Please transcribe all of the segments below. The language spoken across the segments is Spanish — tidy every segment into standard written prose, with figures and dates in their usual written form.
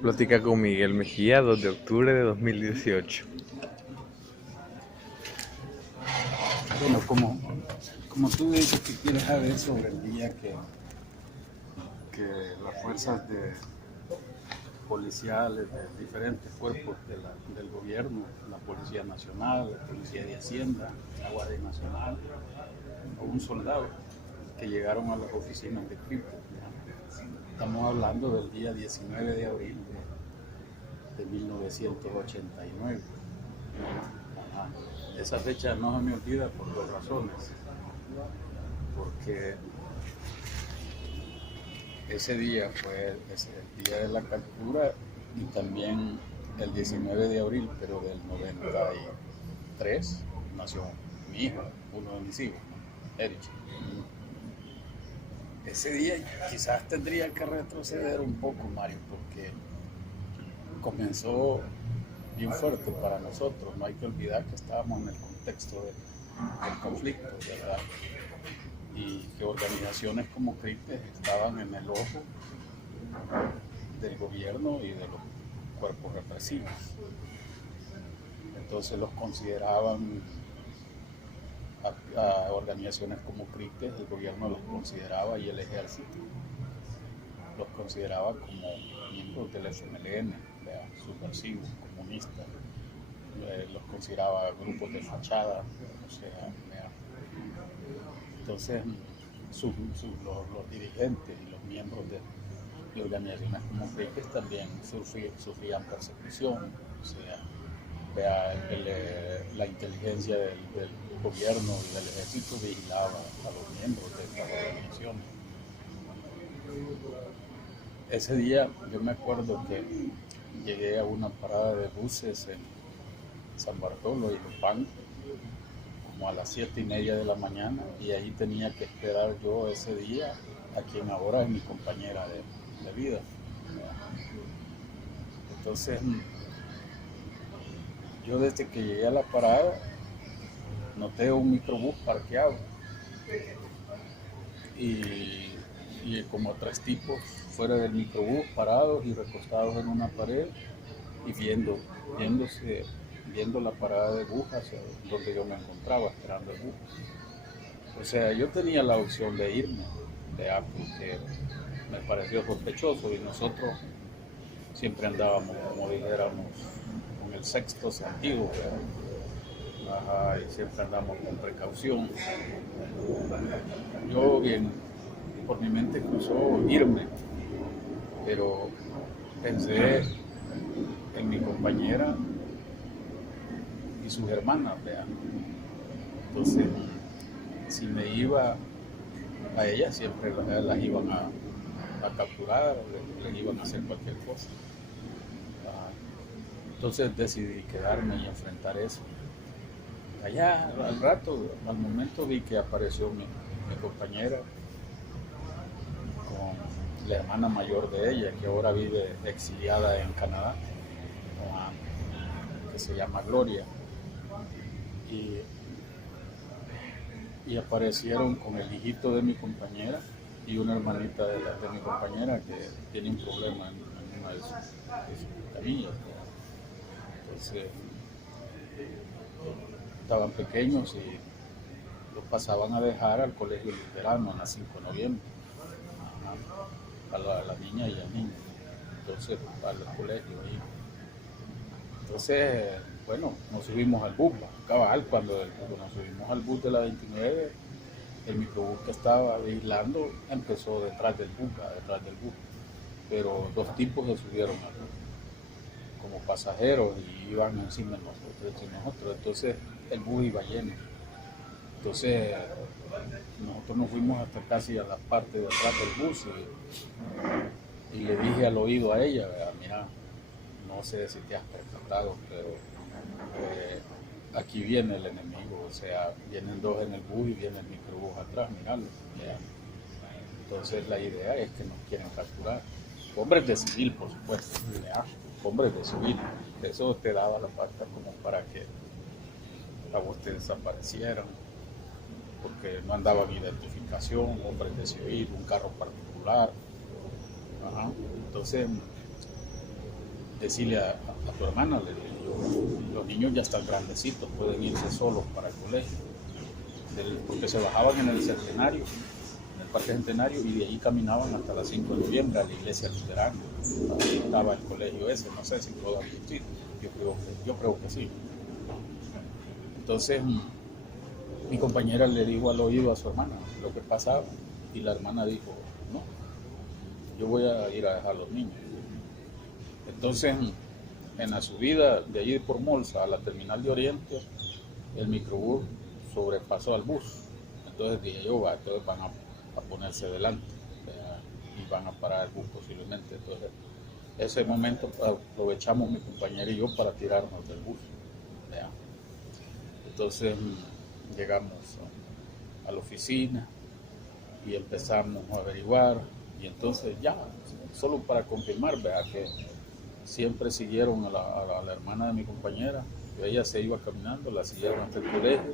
Plática con Miguel Mejía, 2 de octubre de 2018. Bueno, como tú dices que quieres saber sobre el día que las fuerzas policiales de diferentes cuerpos del gobierno, la Policía Nacional, la Policía de Hacienda, la Guardia Nacional, o un soldado que llegaron a las oficinas de Cripo. Estamos hablando del día 19 de abril de 1989. Ajá. Esa fecha no se me olvida por dos razones, porque ese día fue el día de la captura y también el 19 de abril, pero del 93, nació mi hijo, uno de mis hijos, Erich. Ese día quizás tendría que retroceder un poco, Mario, porque comenzó bien fuerte para nosotros. No hay que olvidar que estábamos en el contexto del conflicto, ¿verdad? Y que organizaciones como CRIPES estaban en el ojo del gobierno y de los cuerpos represivos. Entonces los consideraban, a organizaciones como CRIPES, el gobierno los consideraba, y el ejército los consideraba como miembros del FMLN, subversivos, comunistas, los consideraba grupos de fachada, o sea, entonces los dirigentes y los miembros de organizaciones como CRIPES también sufrían persecución, o sea, la inteligencia del gobierno y del ejército vigilaba a los miembros de estas organizaciones. Ese día yo me acuerdo que llegué a una parada de buses en San Bartolo y Lupán como a las 7:30 de la mañana, y ahí tenía que esperar yo ese día a quien ahora es mi compañera de vida. Entonces yo desde que llegué a la parada noté un microbús parqueado y como tres tipos fuera del microbús parados y recostados en una pared y viendo la parada de bus hacia donde yo me encontraba esperando el bus. O sea, yo tenía la opción de irme, porque me pareció sospechoso, y nosotros siempre andábamos, como dijéramos, con el sexto sentido, ajá, y siempre andamos con precaución. Yo bien, por mi mente cruzó irme, pero pensé en mi compañera y sus hermanas, vean. Entonces, si me iba a ellas, siempre las iban a capturar, les iban a hacer cualquier cosa. Entonces decidí quedarme y enfrentar eso. Allá al rato, al momento vi que apareció mi compañera con la hermana mayor de ella, que ahora vive exiliada en Canadá, que se llama Gloria. Y, y aparecieron con el hijito de mi compañera y una hermanita de mi compañera que tiene un problema en una de sus camillas. Entonces, estaban pequeños y los pasaban a dejar al colegio luterano en la 5 de noviembre, a la niña y al niño. Entonces, al colegio ahí. Entonces, bueno, nos subimos al bus, cabal, cuando nos subimos al bus de la 29, el microbús que estaba vigilando empezó detrás del bus, pero dos tipos se subieron al bus como pasajeros y iban encima de nosotros. Entonces el bus iba lleno. Entonces nosotros nos fuimos hasta casi a la parte de atrás del bus y le dije al oído a ella, mira, no sé si te has percatado, pero aquí viene el enemigo, o sea, vienen dos en el bus y viene el microbús atrás, miralo. Entonces la idea es que nos quieren capturar. Hombres de civil, por supuesto, hombres de civil. Eso te daba la pasta como para que a vos te desaparecieran, porque no andaban identificación, hombres de civil, un carro particular. Ajá. Entonces decirle a tu hermana, le digo yo, los niños ya están grandecitos, pueden irse solos para el colegio, porque se bajaban en el Centenario, en el Parque Centenario, y de ahí caminaban hasta las 5 de noviembre a la iglesia luterana. Ahí estaba el colegio ese, no sé si todavía existe, yo creo que sí. Entonces mi compañera le dijo al oído a su hermana lo que pasaba, y la hermana dijo, no, yo voy a ir a dejar a los niños. Entonces, en la subida de allí por Molsa a la terminal de Oriente, el microbús sobrepasó al bus. Entonces dije yo, entonces van a ponerse delante, y van a parar el bus posiblemente. Entonces, ese momento aprovechamos mi compañera y yo para tirarnos del bus. ¿Verdad? Entonces llegamos a la oficina y empezamos a averiguar, y entonces ya, solo para confirmar, ¿verdad? Que siempre siguieron a la hermana de mi compañera, ella se iba caminando, la siguieron hasta el colegio,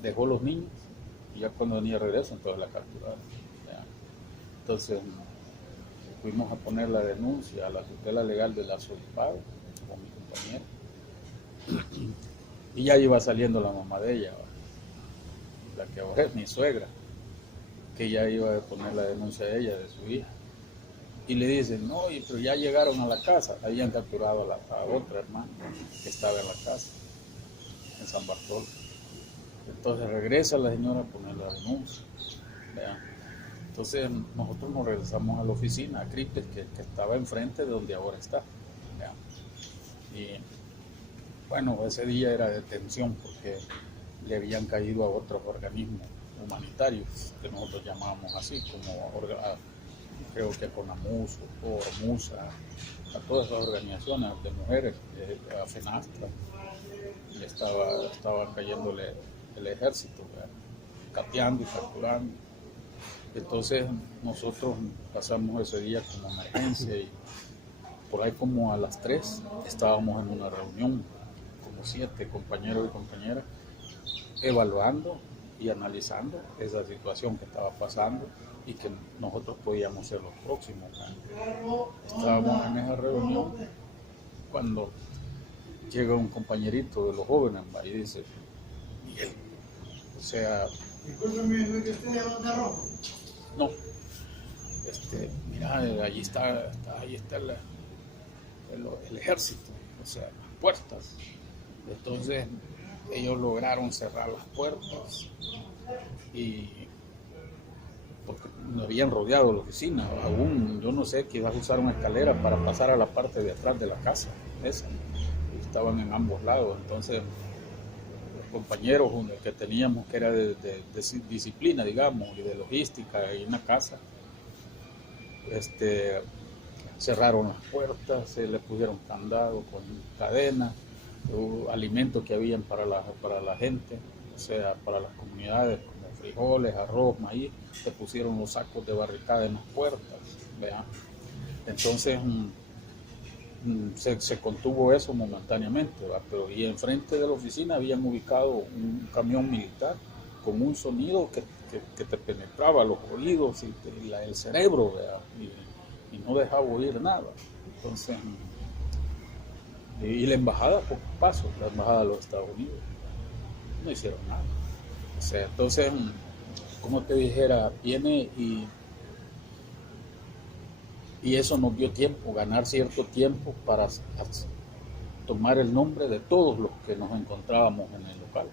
dejó los niños, y ya cuando venía de regreso, entonces la capturaron. ¿Ya? Entonces fuimos a poner la denuncia a la tutela legal del arzobispado con mi compañera, y ya iba saliendo la mamá de ella, la que ahora es mi suegra, que ya iba a poner la denuncia de ella, de su hija. Y le dicen, no, pero ya llegaron a la casa, habían capturado a otra hermana que estaba en la casa, en San Bartolo. Entonces regresa la señora a poner la denuncia. ¿Vean? Entonces nosotros nos regresamos a la oficina, a Cripes, que estaba enfrente de donde ahora está. ¿Vean? Y bueno, ese día era de tensión porque le habían caído a otros organismos humanitarios, que nosotros llamábamos así, como creo que CONAMUS o MUSA, a todas esas organizaciones de mujeres, a FENASTRA, estaba cayéndole el ejército, ¿verdad? Cateando y capturando. Entonces nosotros pasamos ese día como emergencia, y por ahí como a las 3 estábamos en una reunión, como 7 compañeros y compañeras, evaluando y analizando esa situación que estaba pasando y que nosotros podíamos ser los próximos. Estábamos en esa reunión cuando llega un compañerito de los jóvenes y dice, Miguel, o sea, no, mira, ahí está el ejército, o sea, las puertas. Entonces ellos lograron cerrar las puertas, y porque nos habían rodeado la oficina, aún yo no sé que iba a usar una escalera para pasar a la parte de atrás de la casa, esa, estaban en ambos lados. Entonces los compañeros que teníamos, que era de disciplina, digamos, y de logística y en la casa, cerraron las puertas, se le pusieron candado con cadena, alimentos que habían para la gente, o sea, para las comunidades, como frijoles, arroz, maíz, se pusieron los sacos de barricada en las puertas, ¿verdad? Entonces se contuvo eso momentáneamente, ¿verdad? Pero y enfrente de la oficina habían ubicado un camión militar con un sonido que te penetraba los oídos y el cerebro, ¿verdad? Y no dejaba oír nada. Entonces, y la embajada, por paso, la embajada de los Estados Unidos, no hicieron nada. O sea, entonces, como te dijera, viene y eso nos dio tiempo, ganar cierto tiempo para tomar el nombre de todos los que nos encontrábamos en el local,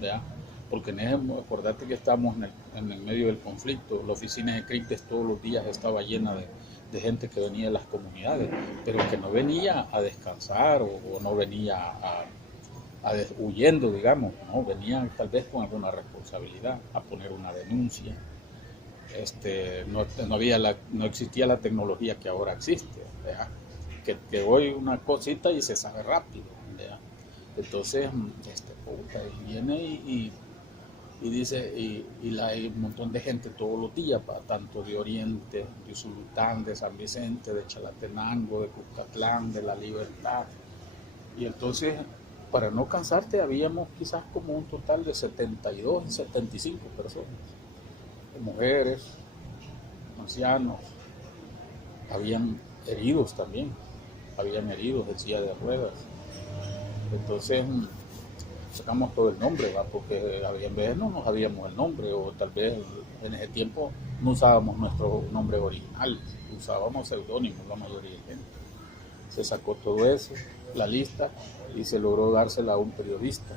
¿verdad? Porque acordate que estamos en el medio del conflicto, la oficina de Cripes todos los días estaba llena de gente que venía de las comunidades, pero que no venía a descansar o no venía huyendo, digamos, ¿no? Venían tal vez con alguna responsabilidad, a poner una denuncia. No existía la tecnología que ahora existe, ¿verdad? Que hoy una cosita y se sabe rápido, ¿verdad? Entonces, viene y dice, hay un montón de gente todos los días, tanto de Oriente, de Usulután, de San Vicente, de Chalatenango, de Cuscatlán, de La Libertad. Y entonces, para no cansarte, habíamos quizás como un total de 72, 75 personas, mujeres, ancianos, habían heridos también, habían heridos en silla de ruedas. Entonces sacamos todo el nombre, ¿va? Porque había veces no nos sabíamos el nombre, o tal vez en ese tiempo no usábamos nuestro nombre original, usábamos seudónimos la mayoría de gente. Se sacó todo eso, la lista, y se logró dársela a un periodista.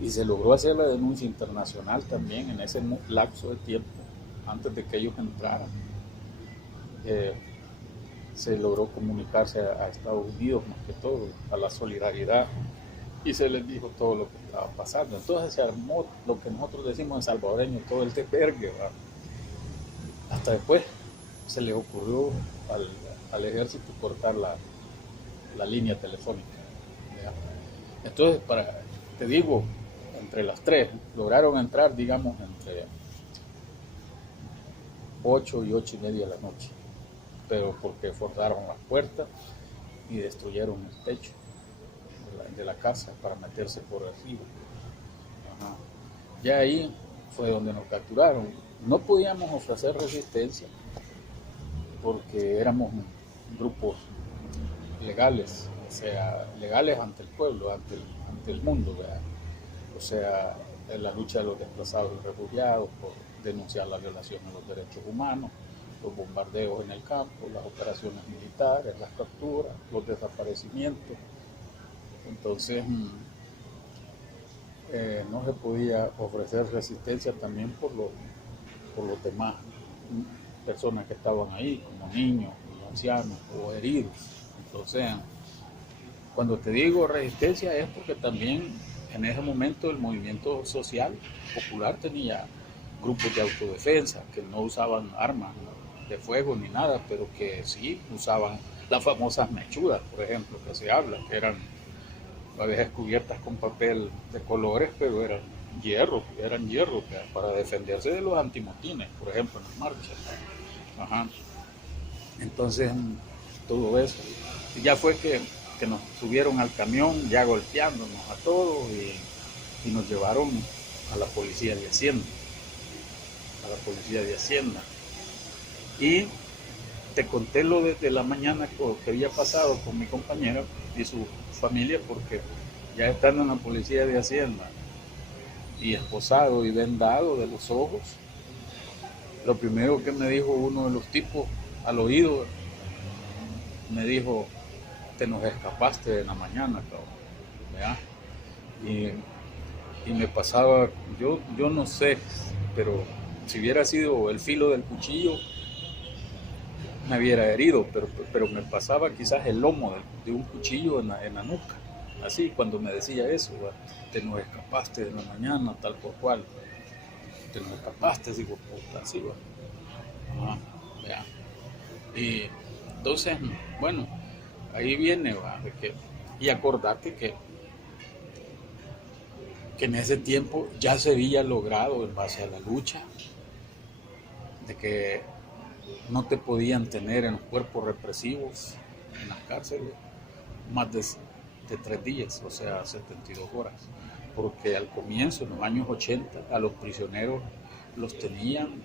Y se logró hacer la denuncia internacional también en ese lapso de tiempo, antes de que ellos entraran. Se logró comunicarse a Estados Unidos, más que todo, a la solidaridad, y se les dijo todo lo que estaba pasando. Entonces se armó lo que nosotros decimos en salvadoreño, todo el tepergue, ¿va? Hasta después se le ocurrió al ejército cortar la línea telefónica, ¿ya? Entonces, te digo, entre las tres lograron entrar, digamos, entre 8 y 8 y media de la noche, pero porque forzaron las puertas y destruyeron el techo de la casa para meterse por arriba. Ajá. Ya ahí fue donde nos capturaron. No podíamos ofrecer resistencia porque éramos grupos legales, o sea, legales ante el pueblo, ante el mundo, ¿verdad? O sea, en la lucha de los desplazados y refugiados, por denunciar la violación de los derechos humanos, los bombardeos en el campo, las operaciones militares, las capturas, los desaparecimientos. Entonces no se podía ofrecer resistencia también por los demás personas que estaban ahí, como niños, ancianos o heridos. Entonces, cuando te digo resistencia es porque también en ese momento el movimiento social popular tenía grupos de autodefensa que no usaban armas de fuego ni nada, pero que sí usaban las famosas mechudas, por ejemplo, que se habla, que eran a veces cubiertas con papel de colores, pero eran hierro para defenderse de los antimotines, por ejemplo, en las marchas. Ajá. Entonces, todo eso. Y ya fue que nos subieron al camión, ya golpeándonos a todos, y nos llevaron a la policía de Hacienda. Y te conté lo de la mañana que había pasado con mi compañera y su familia, porque ya estando en la policía de Hacienda y esposado y vendado de los ojos, lo primero que me dijo uno de los tipos al oído, me dijo: te nos escapaste en la mañana, cabrón, ¿verdad? Y me pasaba, yo no sé, pero si hubiera sido el filo del cuchillo me hubiera herido, pero me pasaba quizás el lomo de un cuchillo en la nuca, así, cuando me decía eso, ¿verdad? Te nos escapaste en la mañana, tal por cual, te nos escapaste, digo, puta, así, ¿verdad? ¿Verdad? Y entonces, bueno, ahí viene, ¿verdad? Y acordate que en ese tiempo ya se había logrado, en base a la lucha, de que no te podían tener en los cuerpos represivos, en las cárceles, más de 3 días, o sea, 72 horas. Porque al comienzo, en los años 80, a los prisioneros los tenían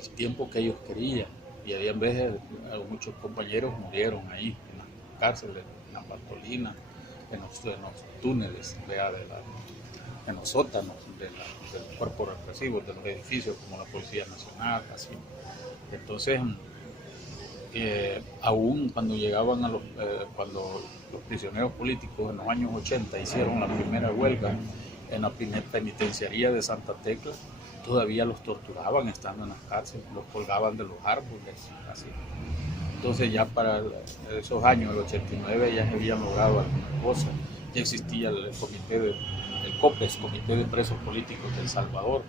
el tiempo que ellos querían. Y había veces, muchos compañeros murieron ahí, en las cárceles, en las Bartolinas, en los túneles, en los sótanos de los cuerpos represivos, de los edificios, como la Policía Nacional, así. Entonces, aún cuando llegaban cuando los prisioneros políticos en los años 80 hicieron la primera huelga en la penitenciaría de Santa Tecla, todavía los torturaban estando en las cárceles, los colgaban de los árboles, así. Entonces ya para esos años, el 89, ya se habían logrado algunas cosas. Ya existía el COPES, Comité de Presos Políticos de El Salvador,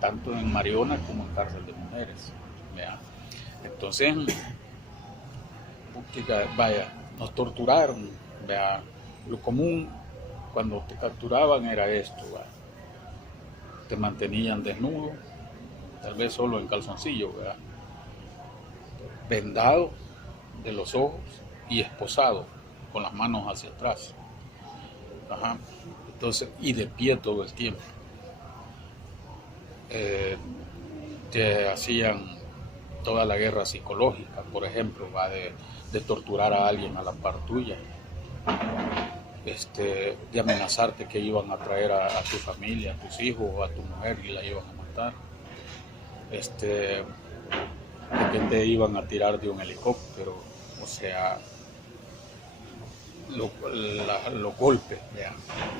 tanto en Mariona como en Cárcel de Mujeres, ¿verdad? Entonces, vaya, nos torturaron, ¿verdad? Lo común cuando te capturaban era esto, ¿verdad? Te mantenían desnudo, tal vez solo en calzoncillo, ¿verdad? Vendado de los ojos y esposado con las manos hacia atrás. Ajá. Entonces, y de pie todo el tiempo. Te hacían toda la guerra psicológica, por ejemplo, va de torturar a alguien a la par tuya, de amenazarte que iban a traer a tu familia, a tus hijos o a tu mujer y la iban a matar, de que te iban a tirar de un helicóptero, o sea, los golpes, ¿ya?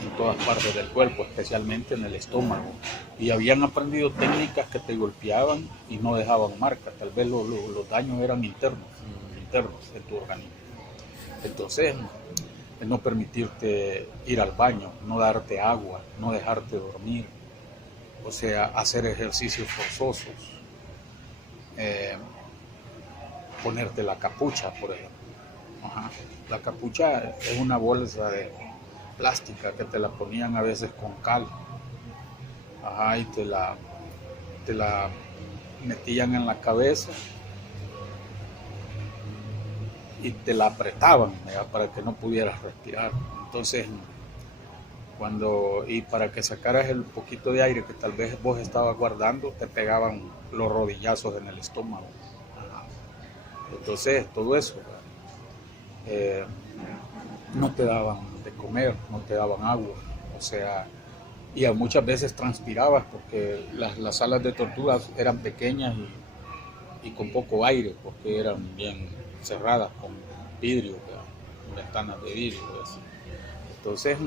En todas partes del cuerpo, especialmente en el estómago. Y habían aprendido técnicas que te golpeaban y no dejaban marcas. Tal vez los daños eran internos en tu organismo. Entonces, no permitirte ir al baño, no darte agua, no dejarte dormir, o sea, hacer ejercicios forzosos, ponerte la capucha, por ejemplo. Ajá. La capucha es una bolsa de plástica que te la ponían a veces con cal. Ajá, y te la metían en la cabeza y te la apretaban, ¿verdad? Para que no pudieras respirar. Entonces, y para que sacaras el poquito de aire que tal vez vos estabas guardando, te pegaban los rodillazos en el estómago. Ajá. Entonces, todo eso, no te daban de comer, no te daban agua, o sea, y muchas veces transpirabas porque las salas de tortura eran pequeñas y con poco aire, porque eran bien cerradas con vidrio, con ventanas de vidrio. Pues. Entonces,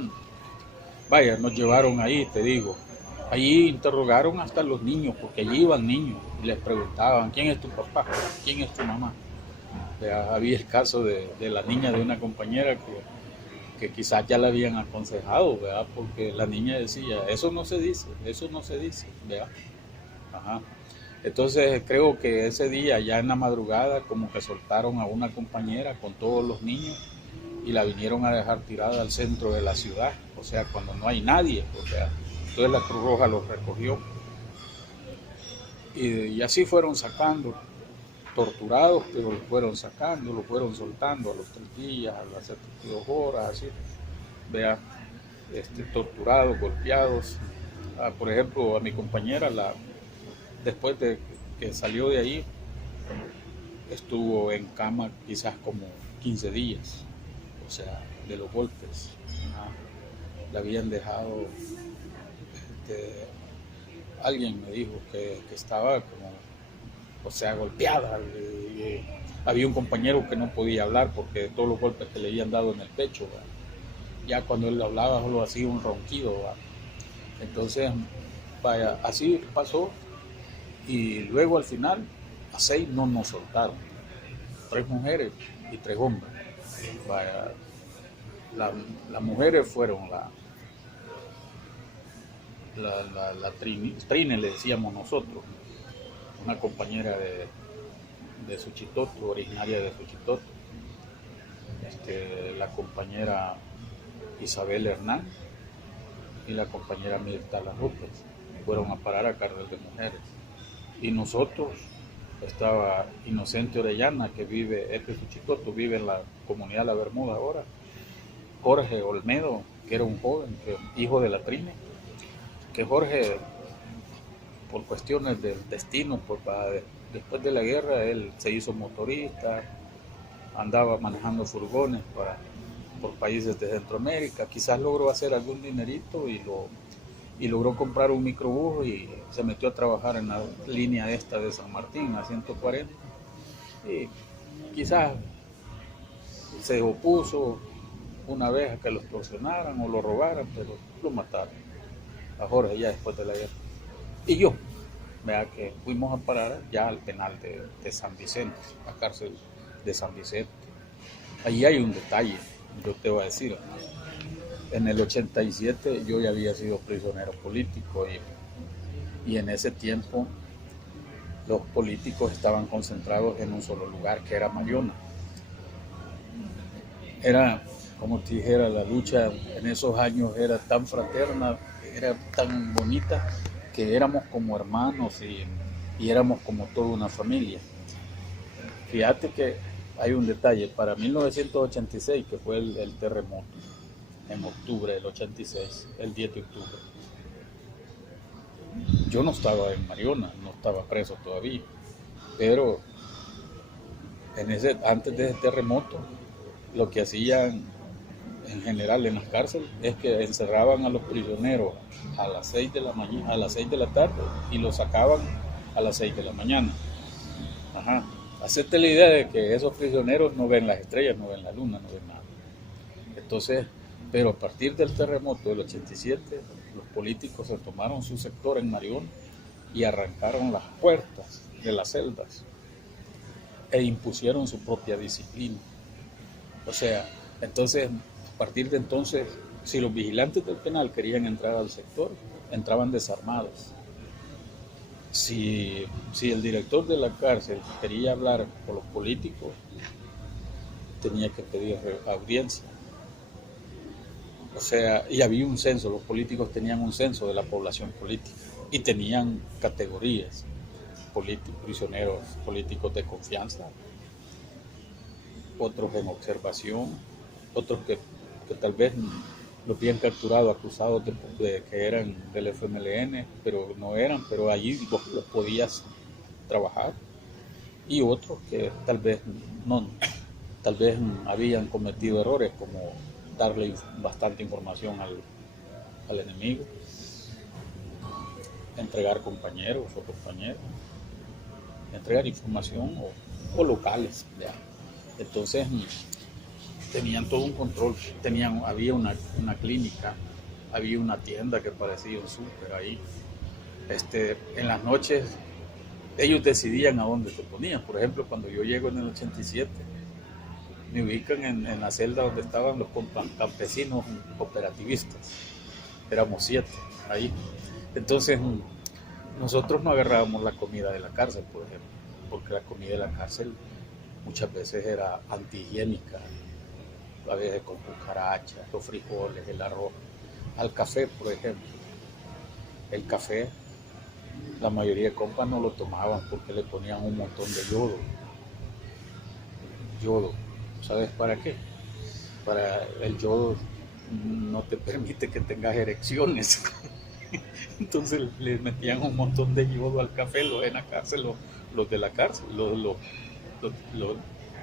vaya, nos llevaron ahí, te digo, allí interrogaron hasta los niños, porque allí iban niños y les preguntaban, ¿quién es tu papá? ¿Quién es tu mamá? Había el caso de la niña de una compañera que quizás ya la habían aconsejado, ¿verdad? Porque la niña decía, eso no se dice, ¿verdad? Ajá. Entonces creo que ese día, ya en la madrugada, como que soltaron a una compañera con todos los niños y la vinieron a dejar tirada al centro de la ciudad, o sea, cuando no hay nadie, o sea, entonces la Cruz Roja los recogió y así fueron sacando, torturados, pero los fueron sacando, los fueron soltando a los 3 días, a las 72 horas, así, vea, torturados, golpeados. Por ejemplo, a mi compañera, después de que salió de ahí, estuvo en cama quizás como 15 días, o sea, de los golpes. La habían dejado, alguien me dijo que estaba como, o sea, golpeada. Había un compañero que no podía hablar porque de todos los golpes que le habían dado en el pecho, ¿verdad? Ya cuando él hablaba solo hacía un ronquido, ¿verdad? Entonces, vaya, así pasó y luego al final a 6 no nos soltaron, 3 mujeres y 3 hombres. Vaya, las mujeres fueron la Trine, le decíamos nosotros, una compañera de Suchitoto, originaria de Suchitoto, la compañera Isabel Hernán y la compañera Mirta Las López fueron a parar a cárcel de mujeres. Y nosotros, estaba Inocente Orellana, que vive, Suchitoto, vive en la comunidad La Bermuda ahora, Jorge Olmedo, que era un joven, hijo de la Trine, que Jorge, por cuestiones del destino, después de la guerra, él se hizo motorista, andaba manejando furgones por países de Centroamérica, quizás logró hacer algún dinerito y logró comprar un microbús y se metió a trabajar en la línea esta de San Martín, a 140, y quizás se opuso una vez a que lo extorsionaran o lo robaran, pero lo mataron a Jorge ya después de la guerra. Y yo, vea que fuimos a parar ya al penal de San Vicente, la cárcel de San Vicente. Allí hay un detalle, yo te voy a decir. En el 87 yo ya había sido prisionero político y en ese tiempo los políticos estaban concentrados en un solo lugar, que era Mayona. Era, como te dijera, la lucha en esos años era tan fraterna, era tan bonita, que éramos como hermanos y éramos como toda una familia. Fíjate que hay un detalle, para 1986, que fue el terremoto, en octubre del 86, el 10 de octubre, yo no estaba en Mariona, no estaba preso todavía. Pero antes de ese terremoto, lo que hacían en general en las cárceles es que encerraban a los prisioneros a las 6 de la mañana, a las 6 de la tarde, y los sacaban a las 6 de la mañana. Ajá. Hacerte la idea de que esos prisioneros no ven las estrellas, no ven la luna, no ven nada. Entonces, pero a partir del terremoto del 87, los políticos se tomaron su sector en Marión y arrancaron las puertas de las celdas e impusieron su propia disciplina. O sea, entonces, a partir de entonces, si los vigilantes del penal querían entrar al sector, entraban desarmados. Si el director de la cárcel quería hablar con los políticos, tenía que pedir audiencia. O sea, y había un censo, los políticos tenían un censo de la población política y tenían categorías: prisioneros políticos de confianza, otros en observación, otros que tal vez los habían capturado acusados de que eran del FMLN, pero no eran, pero allí los podías trabajar, y otros que tal vez no, tal vez habían cometido errores como darle bastante información al enemigo, entregar compañeros o compañeras, entregar información o locales, ¿ya? Entonces tenían todo un control, había una clínica, había una tienda que parecía un súper ahí. En las noches ellos decidían a dónde te ponían. Por ejemplo, cuando yo llego en el 87, me ubican en la celda donde estaban los campesinos cooperativistas. Éramos 7 ahí. Entonces nosotros no agarrábamos la comida de la cárcel, por ejemplo, porque la comida de la cárcel muchas veces era antihigiénica, a veces con cucarachas, los frijoles, el arroz. Al café, por ejemplo, el café, la mayoría de compas no lo tomaban porque le ponían un montón de yodo. ¿Sabes para qué? Para el yodo no te permite que tengas erecciones. Entonces le metían un montón de yodo al café, los en la cárcel, los de la cárcel, los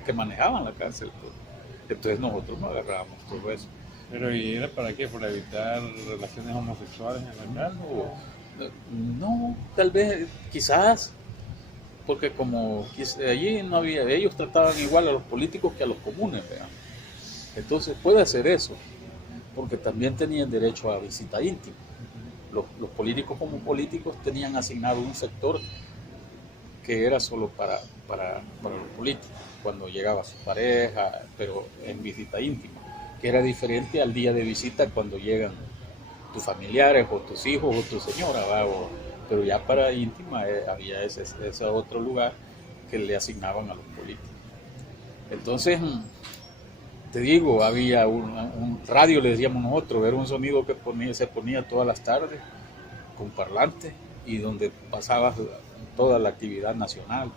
que manejaban la cárcel. Entonces nosotros no agarrábamos todo eso. ¿Pero y era para qué? ¿Para evitar relaciones homosexuales en la cárcel? No, tal vez, quizás, porque como allí no había, ellos trataban igual a los políticos que a los comunes, ¿verdad? Entonces puede ser eso, porque también tenían derecho a visita íntima. Los políticos como políticos tenían asignado un sector que era solo para los políticos, cuando llegaba su pareja, pero en visita íntima, que era diferente al día de visita cuando llegan tus familiares o tus hijos o tu señora, pero ya para íntima había ese otro lugar que le asignaban a los políticos. Entonces, te digo, había un radio, le decíamos nosotros, era un sonido que se ponía todas las tardes con parlantes y donde pasabas toda la actividad nacional,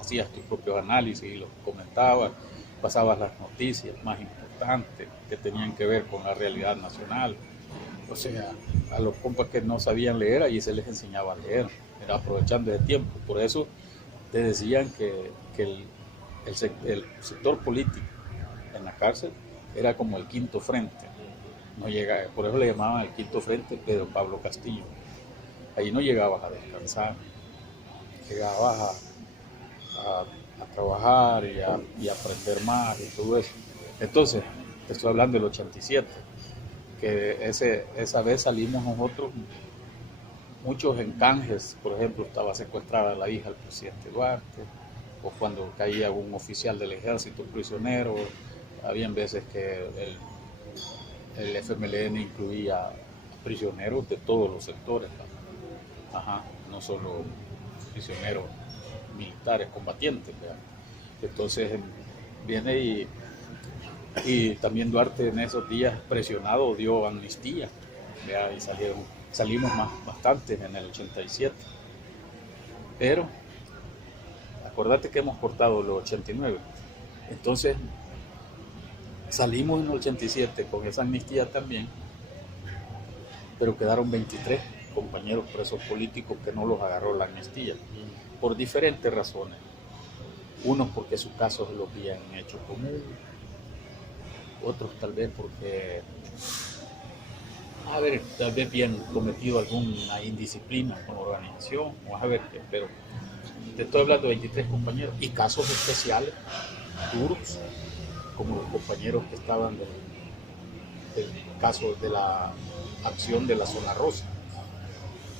hacías tus propios análisis y los comentabas, pasabas las noticias más importantes que tenían que ver con la realidad nacional. O sea, a los compas que no sabían leer, allí se les enseñaba a leer, era aprovechando ese tiempo. Por eso te decían que el sector político en la cárcel era como el quinto frente. No llega, por eso le llamaban el quinto frente Pedro Pablo Castillo. Ahí no llegabas a descansar, llegabas a trabajar y a aprender más y todo eso. Entonces, te estoy hablando del 87, que esa vez salimos nosotros muchos en canjes. Por ejemplo, estaba secuestrada la hija del presidente Duarte, o cuando caía un oficial del ejército prisionero. Habían veces que el FMLN incluía prisioneros de todos los sectores, no solo prisioneros militares combatientes, ¿verdad? Entonces viene y también Duarte en esos días presionado dio amnistía, ¿verdad? Y salimos bastantes en el 87, pero acordate que hemos cortado los 89, entonces salimos en el 87 con esa amnistía también, pero quedaron 23 compañeros presos políticos que no los agarró la amnistía, por diferentes razones. Unos porque sus casos los habían hecho común, otros tal vez porque tal vez habían cometido alguna indisciplina con la organización, vamos a ver qué, pero te estoy hablando de 23 compañeros y casos especiales, duros, como los compañeros que estaban del caso de la acción de la zona rosa,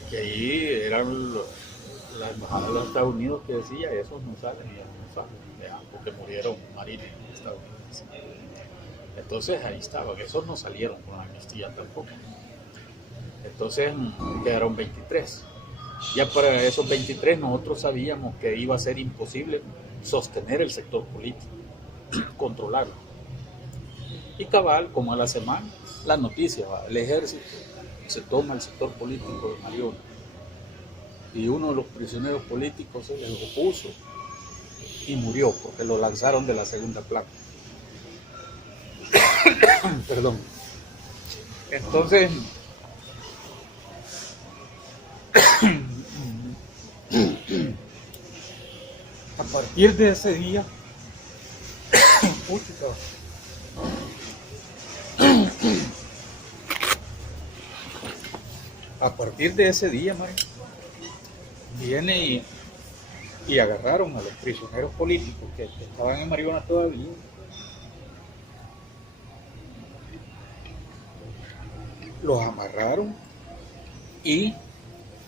que ahí eran la embajada de los Estados Unidos que decía, esos no salen, y esos no salen, porque murieron marines en Estados Unidos. Entonces ahí estaban, esos no salieron con la amnistía tampoco. Entonces quedaron 23. Ya para esos 23 nosotros sabíamos que iba a ser imposible sostener el sector político, controlarlo. Y cabal, como a la semana, la noticia, el ejército se toma el sector político de Mariona. Y uno de los prisioneros políticos se les opuso y murió porque lo lanzaron de la segunda planta. Perdón. Entonces, a partir de ese día, Mario, viene y agarraron a los prisioneros políticos que estaban en Mariona todavía. Los amarraron y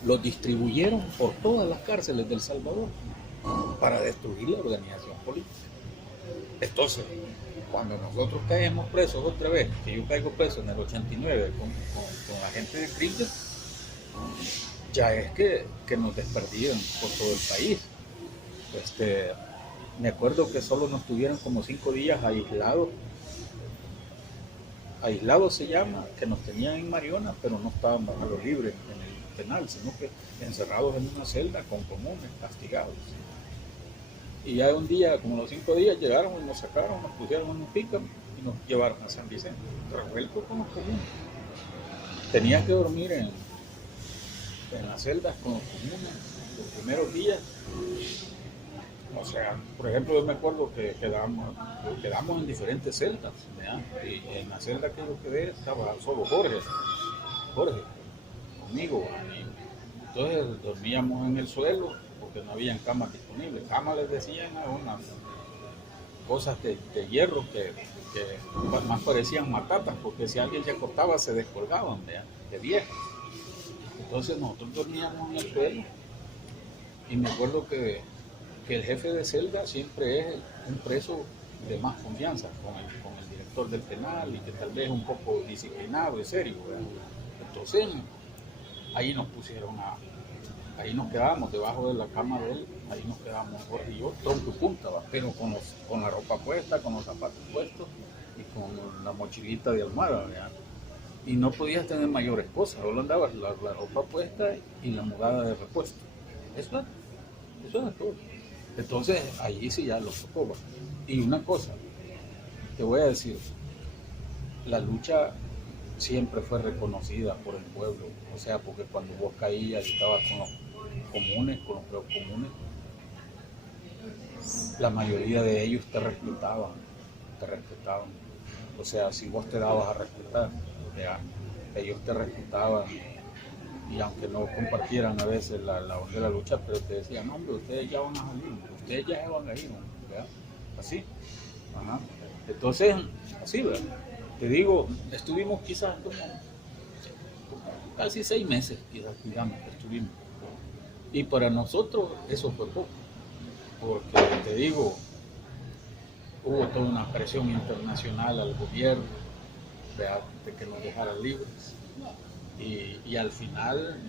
los distribuyeron por todas las cárceles del Salvador para destruir la organización política. Entonces, cuando nosotros caemos presos otra vez, que yo caigo preso en el 89 con la gente de Krieger, ya es que nos desperdían por todo el país. Me acuerdo que solo nos tuvieron como 5 días aislados. Aislados se llama, que nos tenían en Mariona, pero no estaban a lo libre en el penal, sino que encerrados en una celda con comunes, castigados. Y ya un día, como los 5 días, llegaron y nos sacaron, nos pusieron en un pickup y nos llevaron a San Vicente, revuelto con los comunes. Tenía que dormir en las celdas con los comunes los primeros días. O sea, por ejemplo, yo me acuerdo que quedamos en diferentes celdas, ¿verdad? Y en la celda que yo quedé estaba solo Jorge, conmigo. Y entonces dormíamos en el suelo porque no habían camas disponibles. Camas les decían a unas cosas de hierro que más parecían matatas, porque si alguien se acostaba se descolgaban, ¿verdad? De viejas. Entonces nosotros dormíamos en el suelo y me acuerdo que el jefe de celda siempre es un preso de más confianza con el director del penal y que tal vez es un poco disciplinado y serio, ¿verdad? Entonces ahí nos ahí nos quedábamos debajo de la cama de él, ahí nos quedábamos Jorge y yo, tronco y punta, ¿va? Pero con la ropa puesta, con los zapatos puestos y con la mochilita de almohada, ¿verdad? Y no podías tener mayores cosas, solo andabas la ropa puesta y la mudada de repuesto. Eso era todo. Entonces, allí sí ya lo tocó. Y una cosa, te voy a decir, la lucha siempre fue reconocida por el pueblo. O sea, porque cuando vos caías y estabas con los comunes, con los precomunes, la mayoría de ellos te respetaban. O sea, si vos te dabas a respetar, ellos te respetaban. Y aunque no compartieran a veces la de la lucha, pero te decían, no, hombre, ustedes ya van a salir, ustedes ya se van a ir, ¿verdad? Así. Ajá. Entonces, así, ¿verdad? Te digo, estuvimos quizás como casi 6 meses, quizás, digamos, que estuvimos. Y para nosotros eso fue poco, porque te digo, hubo toda una presión internacional al gobierno, ¿verdad? De que nos dejaran libres. Y al final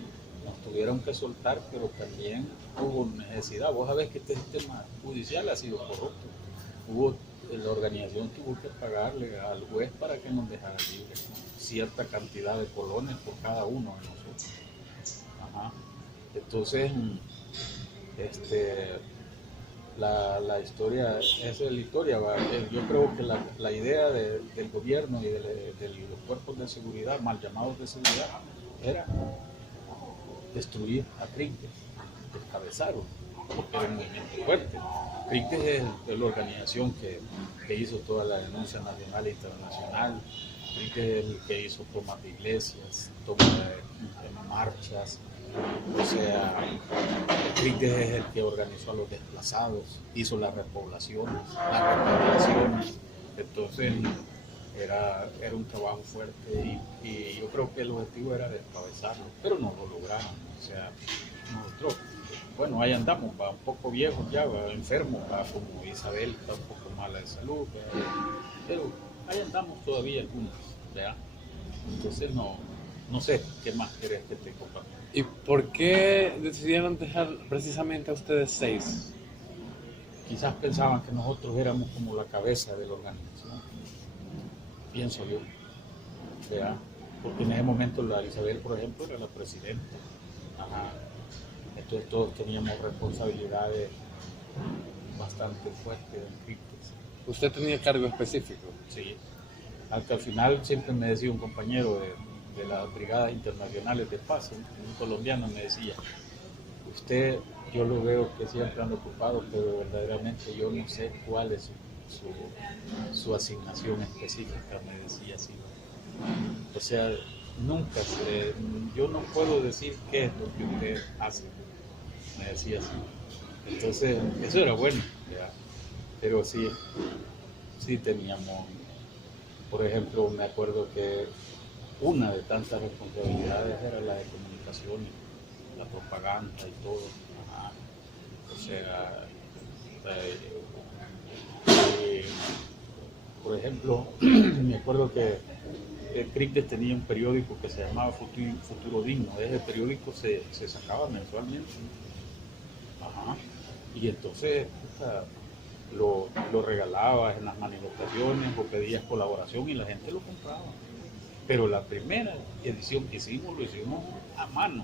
nos tuvieron que soltar, pero también hubo necesidad. Vos sabés que este sistema judicial ha sido corrupto. La organización tuvo que pagarle al juez para que nos dejara libres, ¿no? Cierta cantidad de colones por cada uno de nosotros. Ajá. Entonces, la historia, esa es la historia. Yo creo que la idea del gobierno y de los cuerpos de seguridad, mal llamados de seguridad, era destruir a Krieger, descabezaron. porque era un movimiento fuerte. CRICTES es la organización que hizo toda la denuncia nacional e internacional. CRICTES es el que hizo tomas de iglesias, tomas de marchas. O sea, CRICTES es el que organizó a los desplazados, hizo las repoblaciones, las repoblaciones. Entonces era un trabajo fuerte y yo creo que el objetivo era descabezarlo, pero no lo lograron. O sea, nosotros, bueno, ahí andamos, va un poco viejos ya, va enfermos, va como Isabel, está un poco mala de salud, pero ahí andamos todavía algunos, ¿verdad? Entonces no sé qué más querés que te comparta. ¿Y por qué decidieron dejar precisamente a ustedes 6? Quizás pensaban que nosotros éramos como la cabeza de la organización, pienso yo, ¿verdad? Porque en ese momento la Isabel, por ejemplo, era la presidenta. Ajá. Entonces todos teníamos responsabilidades bastante fuertes en CRICTES. ¿Usted tenía cargo específico? Sí. Hasta al final siempre me decía un compañero de las brigadas internacionales de paz, un colombiano, me decía, usted, yo lo veo que siempre anda ocupado, pero verdaderamente yo no sé cuál es su asignación específica, me decía así. O sea, nunca yo no puedo decir qué es lo que usted hace, me decía así. Entonces, eso era bueno, ¿ya? Pero sí teníamos, por ejemplo, me acuerdo que una de tantas responsabilidades era la de comunicaciones, la propaganda y todo. Ajá. O sea, por ejemplo, me acuerdo que CRICTES tenía un periódico que se llamaba Futuro Digno. Ese periódico se sacaba mensualmente. Ajá. Y entonces lo regalabas en las manifestaciones o pedías colaboración y la gente lo compraba. Pero la primera edición que hicimos, lo hicimos a mano.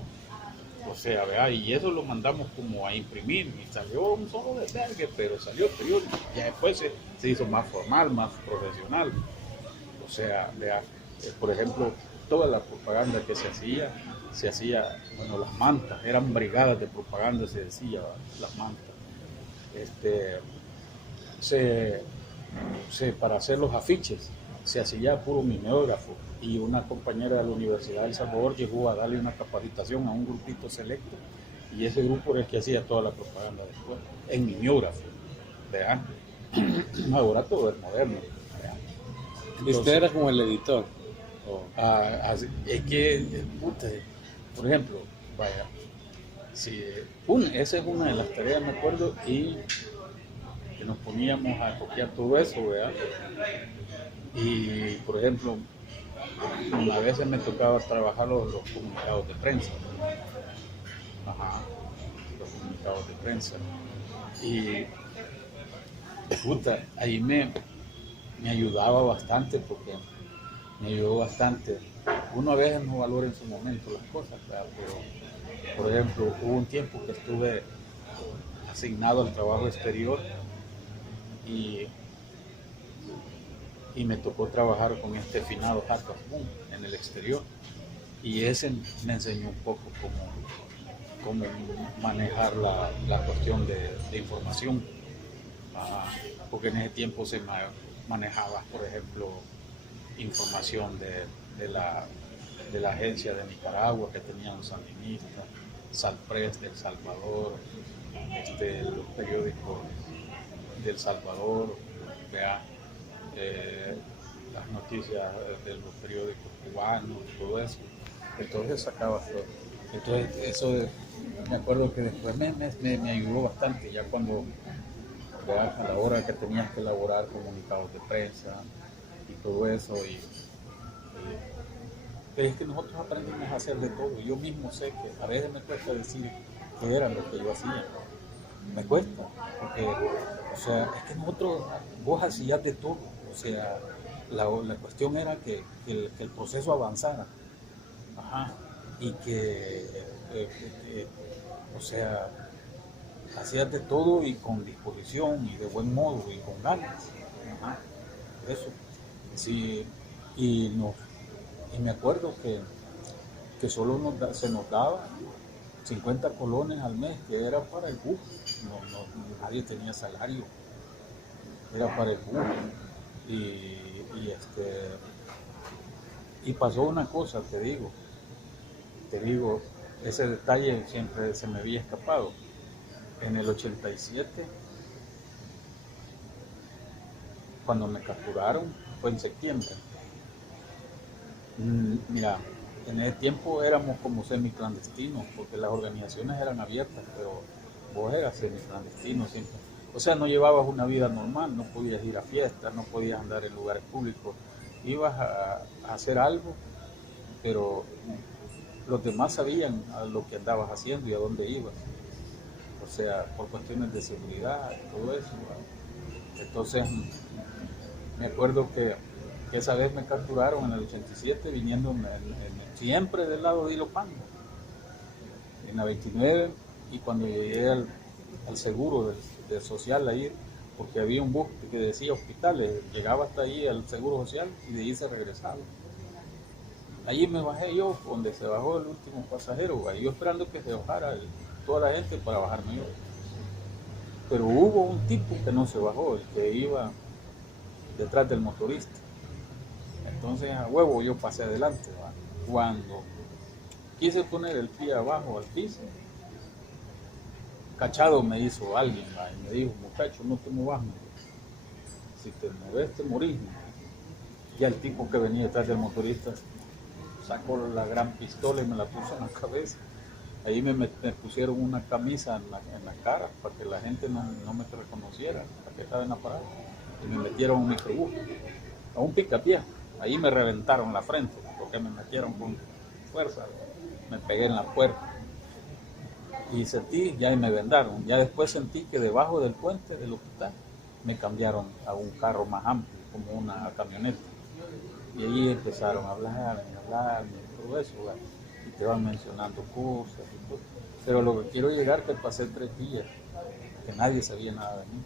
O sea, ¿verdad? Y eso lo mandamos como a imprimir y salió un solo desvergue, pero salió periódico. Ya después se hizo más formal, más profesional. O sea, ¿verdad? Por ejemplo, toda la propaganda que se hacía, bueno, las mantas, eran brigadas de propaganda, se decía, ¿verdad? Las mantas. Para hacer los afiches se hacía puro mimeógrafo y una compañera de la Universidad de El Salvador llegó a darle una capacitación a un grupito selecto y ese grupo era el que hacía toda la propaganda después en mimeógrafo, ¿verdad? Ahora todo es moderno, ¿verdad? ¿Y usted era como el editor? Es que, puta, por ejemplo, vaya, esa es una de las tareas, me acuerdo, y que nos poníamos a copiar todo eso, ¿verdad? Y, por ejemplo, a veces me tocaba trabajar los comunicados de prensa. Ajá, los comunicados de prensa. Y, puta, ahí me ayudaba bastante porque me ayudó bastante. Uno a veces no valora en su momento las cosas, ¿verdad? Pero, por ejemplo, hubo un tiempo que estuve asignado al trabajo exterior y me tocó trabajar con este finado Jacob Moon en el exterior y ese me enseñó un poco cómo manejar la cuestión de información, porque en ese tiempo se manejaba, por ejemplo, información de la agencia de Nicaragua que tenían sandinistas, Salprés de El Salvador, los periódicos del Salvador, ¿verdad? Las noticias de los periódicos cubanos, todo eso. Entonces sacaba todo. Entonces eso me acuerdo que después me ayudó bastante, ya cuando, ¿verdad? A la hora que tenías que elaborar comunicados de prensa y todo eso. Pero es que nosotros aprendimos a hacer de todo. Yo mismo sé que a veces me cuesta decir qué era lo que yo hacía. Me cuesta, porque, o sea, es que nosotros, vos hacías de todo. O sea, la cuestión era que el proceso avanzara. Ajá. Y o sea, hacías de todo y con disposición y de buen modo y con ganas. Ajá. Eso. Sí, y me acuerdo que solo se nos daba 50 colones al mes, que era para el bus. Nadie tenía salario, era para el bus. Y pasó una cosa, te digo, ese detalle siempre se me había escapado. En el 87, cuando me capturaron, fue en septiembre. Mira, en ese tiempo éramos como semiclandestinos, porque las organizaciones eran abiertas, pero vos eras semiclandestino siempre. O sea, no llevabas una vida normal, no podías ir a fiestas, no podías andar en lugares públicos. Ibas a hacer algo, pero los demás sabían a lo que andabas haciendo y a dónde ibas. O sea, por cuestiones de seguridad y todo eso. Entonces, me acuerdo que esa vez me capturaron en el 87 viniendo siempre del lado de Ilopango, en la 29, y cuando llegué al seguro del social ahí, porque había un bus que decía hospitales, llegaba hasta ahí al seguro social y de ahí se regresaba. Allí me bajé yo, donde se bajó el último pasajero, yo esperando que se bajara toda la gente para bajarme yo. Pero hubo un tipo que no se bajó, el que iba detrás del motorista. Entonces a huevo yo pasé adelante, ¿va? Cuando quise poner el pie abajo al piso, cachado me hizo alguien, ¿va? Y me dijo, muchacho, no te muevas, si te mueves te morís. Ya el tipo que venía detrás del motorista sacó la gran pistola y me la puso en la cabeza. Ahí me pusieron una camisa en la cara para que la gente no me reconociera, para que estaba en la parada. Y me metieron a un microbús, a un picapié. Ahí me reventaron la frente, porque me metieron con fuerza. Me pegué en la puerta. Y sentí, ya me vendaron. Ya después sentí que debajo del puente del hospital me cambiaron a un carro más amplio, como una camioneta. Y ahí empezaron a hablar, y todo eso, ¿verdad? Y te van mencionando cosas y todo. Pero lo que quiero llegar es que pasé 3 días, que nadie sabía nada de mí.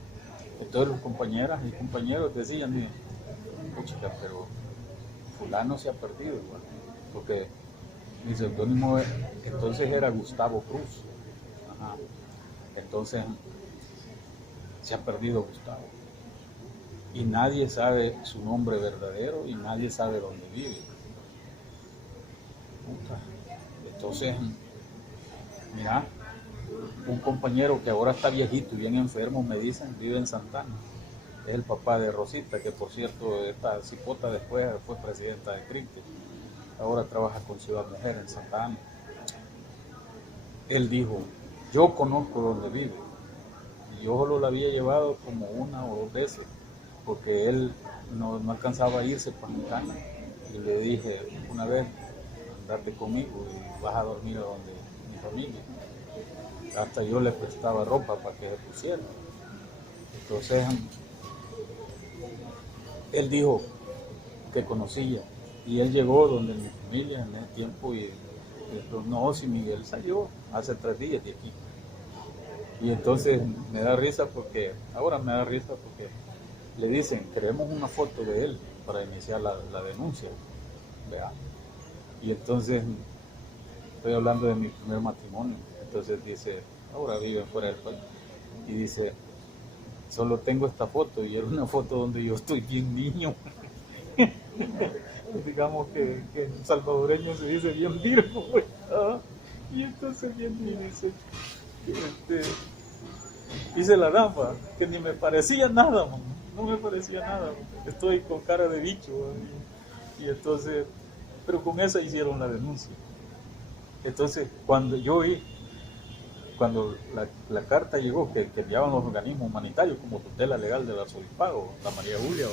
Entonces los compañeras y compañeros decían, puchica, pero fulano se ha perdido, ¿verdad? Porque mi seudónimo entonces era Gustavo Cruz. Ajá. Entonces se ha perdido Gustavo. Y nadie sabe su nombre verdadero y nadie sabe dónde vive. Entonces, mira, un compañero que ahora está viejito y bien enfermo, me dicen, vive en Santana. Es el papá de Rosita, que por cierto, esta cipota después fue presidenta de CRITE. Ahora trabaja con Ciudad Mujer en Santana. Él dijo, yo conozco dónde vive. Y yo solo lo había llevado como 1 o 2 veces, porque él no alcanzaba a irse para mi casa. Y le dije una vez, andate conmigo y vas a dormir a donde mi familia. Hasta yo le prestaba ropa para que se pusiera. Entonces, él dijo que conocía. Y él llegó donde mi familia en ese tiempo y dijo, no, si Miguel salió hace 3 días de aquí. Y entonces ahora me da risa porque le dicen, queremos una foto de él para iniciar la denuncia. ¿Vea? Y entonces, estoy hablando de mi primer matrimonio, entonces dice, ahora vive fuera del país. Y dice, solo tengo esta foto, y era una foto donde yo estoy bien niño. Digamos que en salvadoreño se dice bien virgo, ¿verdad? Y entonces bien dice, dice la dama, que ni me parecía nada, mamá. No me parecía nada, estoy con cara de bicho. Y entonces, pero con esa hicieron la denuncia. Entonces, cuando la carta llegó, que enviaban los organismos humanitarios como tutela legal del arzobispado, la María Julia,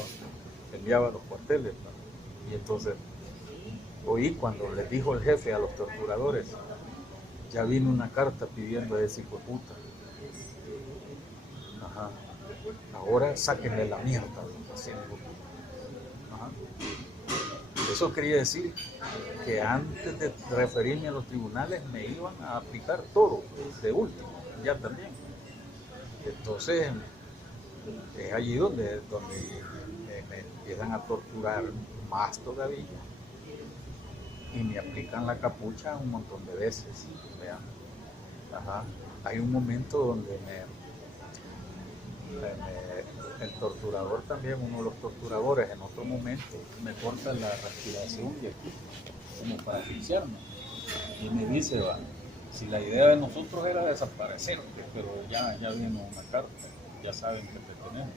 enviaba a los cuarteles, ¿no? Y entonces, oí cuando les dijo el jefe a los torturadores, ya vino una carta pidiendo a ese hijo de puta. Ajá. Ahora sáquenle la mierda. Ajá. Eso quería decir que antes de referirme a los tribunales me iban a aplicar todo, de último, ya también. Entonces, es allí donde me empiezan a torturar más todavía y me aplican la capucha un montón de veces, ¿vean? Ajá. Hay un momento donde el torturador también, uno de los torturadores, en otro momento me corta la respiración de aquí, como para asfixiarme. Y me dice, va, si la idea de nosotros era desaparecerte, pero ya vino una carta, ya saben que te tenemos.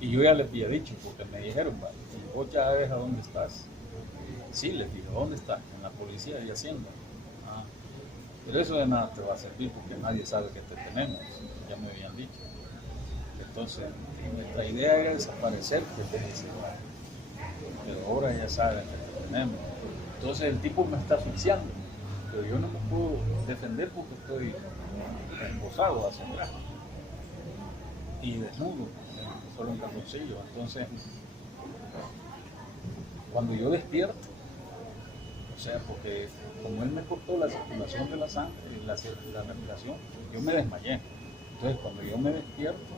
Y yo ya les había dicho, porque me dijeron, va, y vos ya ves a dónde estás. Sí, les dije, ¿dónde estás? En la policía y Hacienda. Ah, pero eso de nada te va a servir porque nadie sabe que te tenemos, ya me habían dicho. Entonces, nuestra idea era desaparecer, que te dice, pero ahora ya saben que te tenemos. Entonces el tipo me está asfixiando, pero yo no me puedo defender porque estoy esposado hacia atrás y desnudo, solo en calzoncillo. Entonces, cuando yo despierto, o sea, porque como él me cortó la circulación de la sangre, la respiración, yo me desmayé. Entonces, cuando yo me despierto,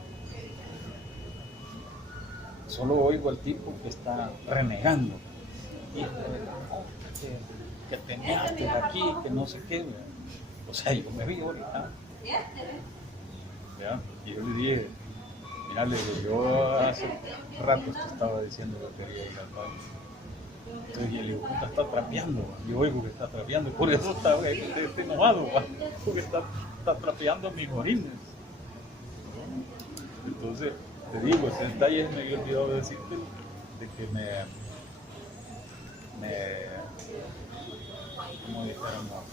solo oigo al tipo que está renegando. Hijo de que te measte aquí, que no sé qué. O sea, yo me vi ahorita. ¿Ya? Y yo le dije, mira, le digo, yo hace rato te estaba diciendo que quería ir al baño. Entonces yo le digo, puta, está trapeando. Yo oigo que está trapeando, por eso está enojado, porque está trapeando a mis orines. Entonces, te digo, ese detalle me había olvidado de decirte, de que como dijéramos,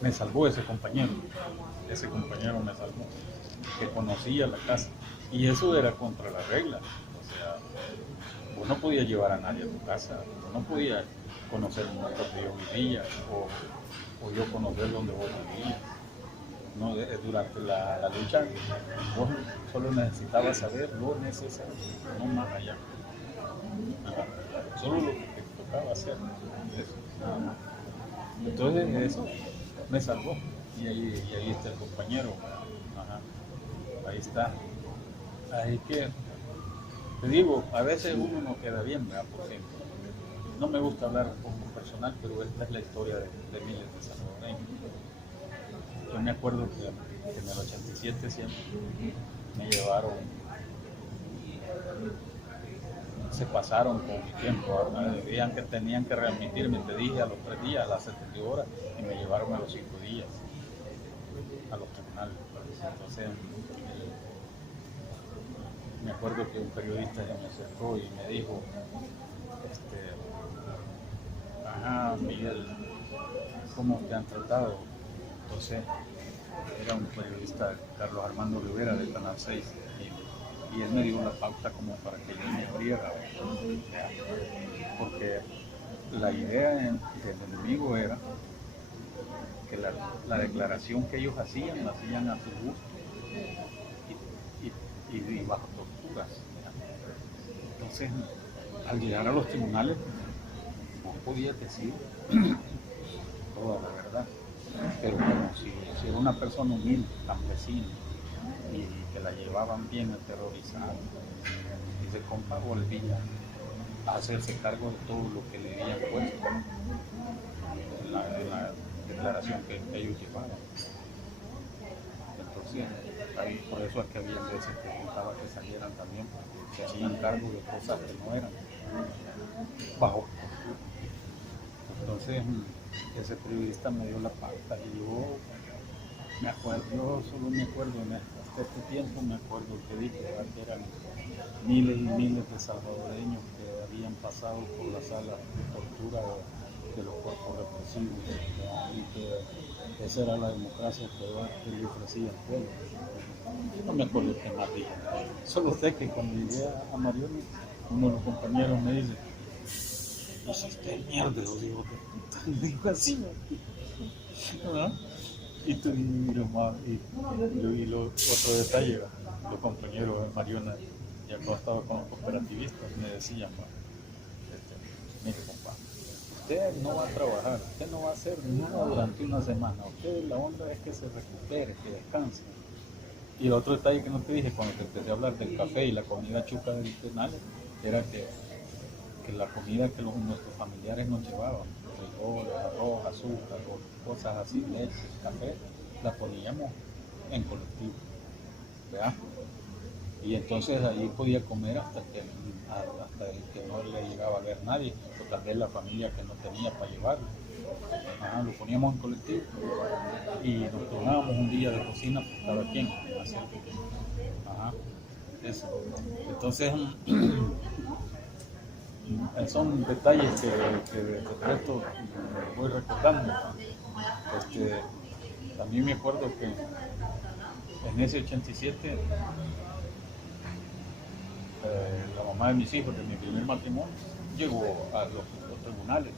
me salvó ese compañero me salvó, que conocía la casa, y eso era contra la regla. O sea, vos no podías llevar a nadie a tu casa, vos no podías conocer donde yo vivía, o yo conocer donde vos vivías. No, durante la lucha vos solo necesitabas saber lo necesario, no más allá. Solo lo que te tocaba hacer, eso, nada más. Entonces eso me salvó, y ahí está el compañero. Ajá. Ahí está. Ahí que te digo, a veces uno no queda bien, ¿verdad? Porque no me gusta hablar un poco personal, pero esta es la historia de miles de salvadoreños. Yo me acuerdo que en el 87 siempre me llevaron, se pasaron con mi tiempo, decían que tenían que readmitirme, te dije, a los 3 días, a las 70 horas, y me llevaron a los 5 días a los tribunales. Entonces, me acuerdo que un periodista ya me acercó y me dijo, ajá, Miguel, ¿cómo te han tratado? Entonces, era un periodista, Carlos Armando Rivera, de Canal 6, y él me dio la pauta como para que yo me abriera, porque la idea del enemigo era que la declaración que ellos hacían, la hacían a su gusto y bajo torturas. Entonces, al llegar a los tribunales, no podía decir toda la verdad, pero como si era una persona humilde, campesina, y que la llevaban bien aterrorizada, y se compa volvía a hacerse cargo de todo lo que le habían puesto en la declaración que ellos llevaban. Entonces, ahí, por eso es que había veces que contaba que salieran también, porque se hacían cargo de cosas que no eran bajo. Entonces, ese periodista me dio la pauta y yo me acuerdo, yo solo me acuerdo hasta este tiempo, me acuerdo que dije que eran miles y miles de salvadoreños que habían pasado por la sala de tortura de los cuerpos represivos, y que esa era la democracia que le ofrecía al pueblo. Yo no me acuerdo qué más dije, solo sé que cuando llegué a Mariona, uno de los compañeros me dice, hiciste mierda, lo digo, me dijo así, ¿no? Y otro detalle, los compañeros de Mariona, ya cuando estaba con los cooperativistas, me decían, mire compa, usted no va a trabajar, usted no va a hacer nada durante una semana, usted la onda es que se recupere, que descanse. Y el otro detalle que no te dije cuando te empecé a hablar del café y la comida chuca del penal, era que la comida que nuestros familiares nos llevaban frijoles, arroz, azúcar, o cosas así, leche, café, las poníamos en colectivo, ¿verdad? Y entonces ahí podía comer hasta que no le llegaba a ver nadie, o tal vez la familia que no tenía para llevarlo. Ajá, lo poníamos en colectivo y nos tornábamos un día de cocina por cada quien. Así. Ajá, eso. Entonces, son detalles que de resto voy recordando. También me acuerdo que en ese 87 la mamá de mis hijos, de mi primer matrimonio, llegó a los tribunales.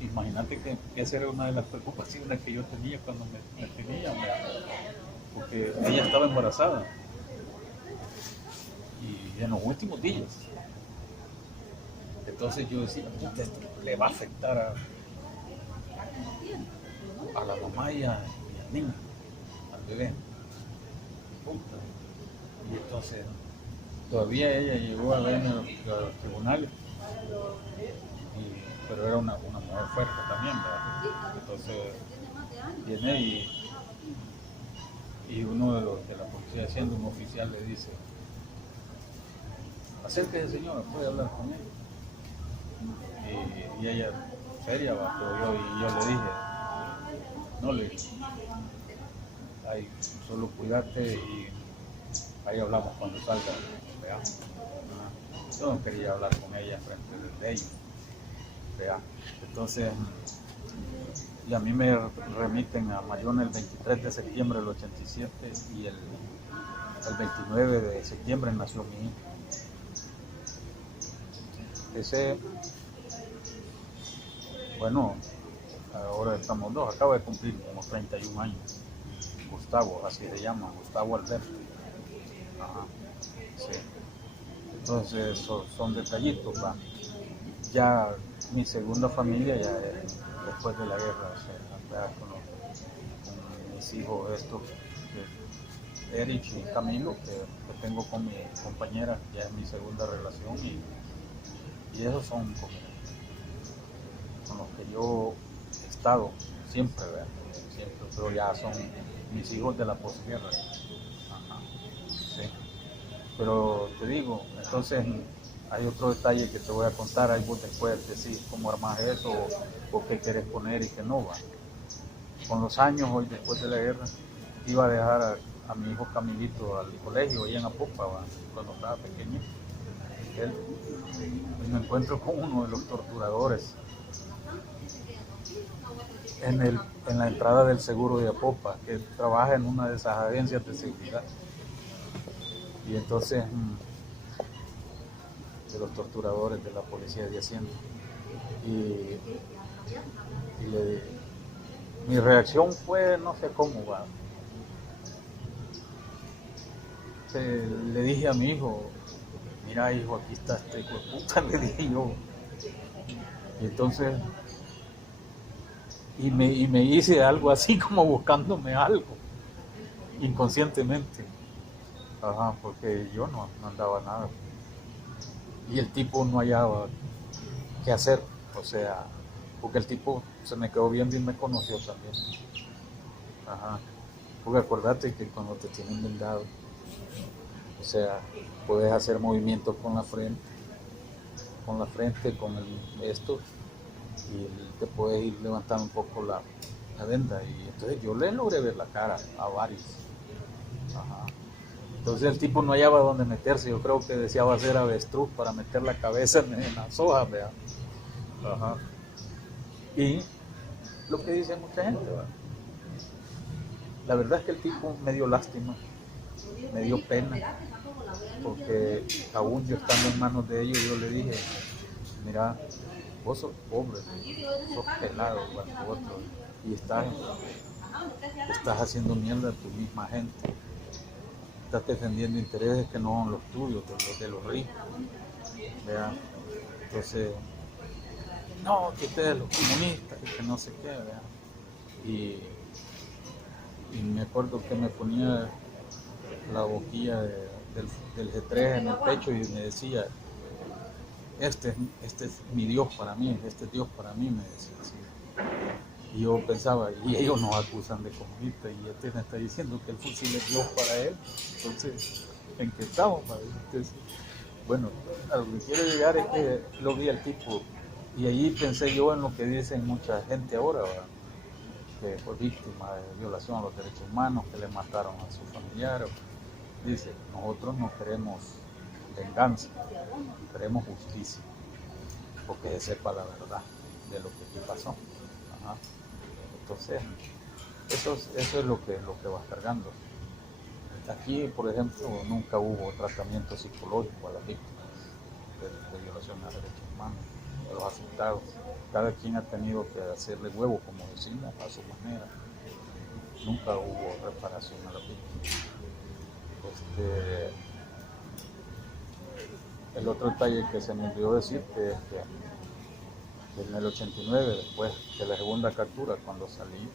Imagínate que esa era una de las preocupaciones que yo tenía cuando me tenía, porque ella estaba embarazada y en los últimos días. Entonces yo decía, esto le va a afectar a la mamá y al niño, al bebé. Puta. Y entonces todavía ella llegó a verme a los tribunales, pero era una mujer fuerte también, ¿verdad? Entonces viene y uno de los de la policía, siendo un oficial, le dice, acérquese señora, puede hablar con él. Y ella, seria, ¿va? Pero yo le dije, no, le dije, ay, solo cuídate y ahí hablamos cuando salga, ¿verdad? Yo no quería hablar con ella frente de ellos, ¿verdad? Entonces, y a mí me remiten a Mayón el 23 de septiembre del 87 y el 29 de septiembre nació mi hijo. Ese, bueno, ahora estamos dos, acaba de cumplir unos 31 años. Gustavo, así se llama, Gustavo Alberto. Ajá, sí. Entonces, son detallitos, ¿va? Ya mi segunda familia, ya después de la guerra, o sea, con mis hijos estos, Erich y Camilo, que tengo con mi compañera, ya es mi segunda relación, y esos son con los que yo he estado siempre, ¿verdad? Siempre, pero ya son mis hijos de la posguerra. Ajá, sí. Pero te digo, entonces hay otro detalle que te voy a contar, ahí vos después decís cómo armás eso o qué querés poner y qué no va. Con los años, hoy después de la guerra, iba a dejar a mi hijo Camilito al colegio, ahí en Apopa, ¿va? Cuando estaba pequeño. Me encuentro con uno de los torturadores en la entrada del seguro de Apopa, que trabaja en una de esas agencias de seguridad. Y entonces, de los torturadores de la policía de Hacienda. Y mi reacción fue, no sé cómo va. Le dije a mi hijo, mira hijo, aquí está este hijo de puta, le dije yo. Y entonces, y me hice algo así como buscándome algo, inconscientemente. Ajá, porque yo no andaba nada. Y el tipo no hallaba qué hacer, o sea, porque el tipo se me quedó viendo y me conoció también. Ajá, porque acuérdate que cuando te tienen vendado, o sea, puedes hacer movimientos con la frente, con esto, y te puedes ir levantando un poco la venda. Y entonces yo le logré ver la cara a varios. Ajá. Entonces el tipo no hallaba dónde meterse, yo creo que deseaba hacer avestruz para meter la cabeza en las hojas, ¿verdad? Ajá. Y lo que dice mucha gente, ¿verdad? La verdad es que el tipo me dio lástima, me dio pena, porque aún yo estando en manos de ellos, yo le dije, mira, vos sos pobre, sos pelado, otro, y estás haciendo mierda a tu misma gente, estás defendiendo intereses que no son los tuyos, de los ricos, ¿verdad? Entonces, no, que ustedes los comunistas, y que no sé qué, ¿verdad? Y me acuerdo que me ponía la boquilla del G3 en el pecho y me decía, este es mi Dios para mí, este es Dios para mí, me decía así. Y yo pensaba, y ellos nos acusan de comunistas, y este me está diciendo que el fusil es Dios para él. Entonces, ¿en qué estamos, padre? Entonces, bueno, a lo que quiero llegar es que lo vi al tipo, y allí pensé yo en lo que dicen mucha gente ahora, ¿verdad? Que fue víctima de violación a los derechos humanos, que le mataron a su familiar. Dice, nosotros no queremos venganza, queremos justicia, porque se sepa la verdad de lo que aquí pasó. Ajá. Entonces, eso es lo que vas cargando. Aquí, por ejemplo, nunca hubo tratamiento psicológico a las víctimas de violación a derechos humanos, a los afectados. Cada quien ha tenido que hacerle huevo, como decimos, a su manera. Nunca hubo reparación a las víctimas. El otro detalle que se me olvidó decirte es que en el 89, después de la segunda captura, cuando salí,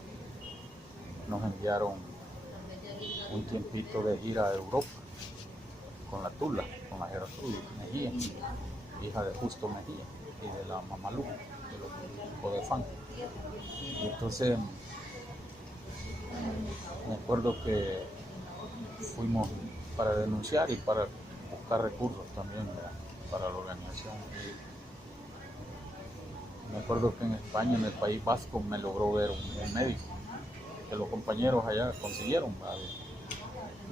nos enviaron un tiempito de gira a Europa con la Tula, con la Gertrudis Mejía, hija de Justo Mejía y de la Mamalú, de los Codefán. Y entonces me acuerdo que fuimos para denunciar y para buscar recursos también para la organización. Me acuerdo que en España, en el País Vasco, me logró ver un médico que los compañeros allá consiguieron, ¿vale?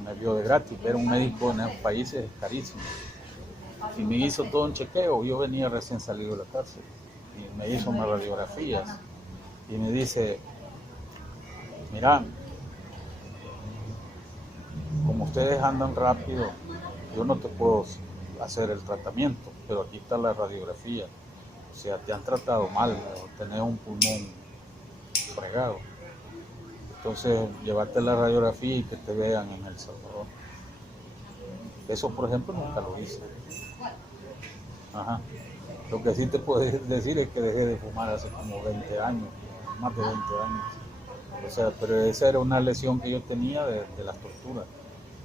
Me vio de gratis. Ver un médico en esos países es carísimo. Y me hizo todo un chequeo. Yo venía recién salido de la cárcel y me hizo unas radiografías y me dice, mira, como ustedes andan rápido, yo no te puedo hacer el tratamiento, pero aquí está la radiografía. O sea, te han tratado mal, tenés un pulmón fregado. Entonces, llévate la radiografía y que te vean en El Salvador. Eso, por ejemplo, nunca lo hice. Ajá. Lo que sí te puedo decir es que dejé de fumar hace como 20 años, más de 20 años. O sea, pero esa era una lesión que yo tenía de las torturas.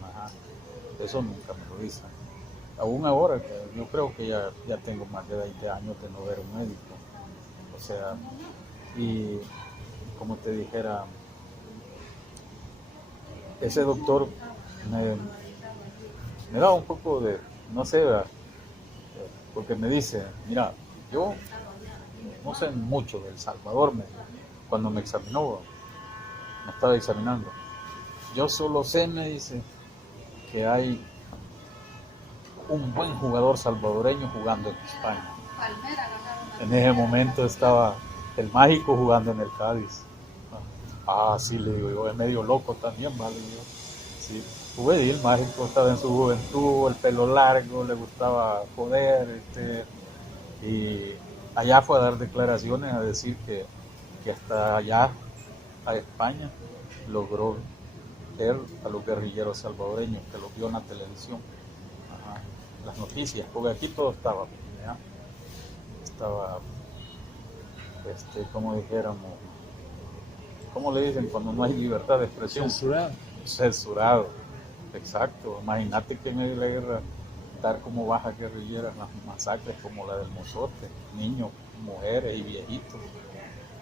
Ajá. Eso nunca me lo hice. Aún ahora, que yo creo que ya tengo más de 20 años de no ver un médico. O sea, y como te dijera, ese doctor me da un poco de, no sé, porque me dice, mira, yo no sé mucho de El Salvador, cuando me examinó, me estaba examinando. Yo solo sé, me dice, que hay un buen jugador salvadoreño jugando en España. En ese momento estaba el Mágico jugando en el Cádiz. Ah, sí, le digo, yo es medio loco también, ¿vale? Yo, sí, jugué y el Mágico estaba en su juventud, el pelo largo, le gustaba joder, y allá fue a dar declaraciones a decir que hasta allá, a España, logró ver a los guerrilleros salvadoreños, que los vio en la televisión. Ajá. Las noticias, porque aquí todo estaba, ¿ya? Estaba, como dijéramos, ¿cómo le dicen cuando no hay libertad de expresión? Censurado, exacto. Imagínate que en medio de la guerra dar como bajas guerrilleras las masacres como la del Mozote, niños, mujeres y viejitos,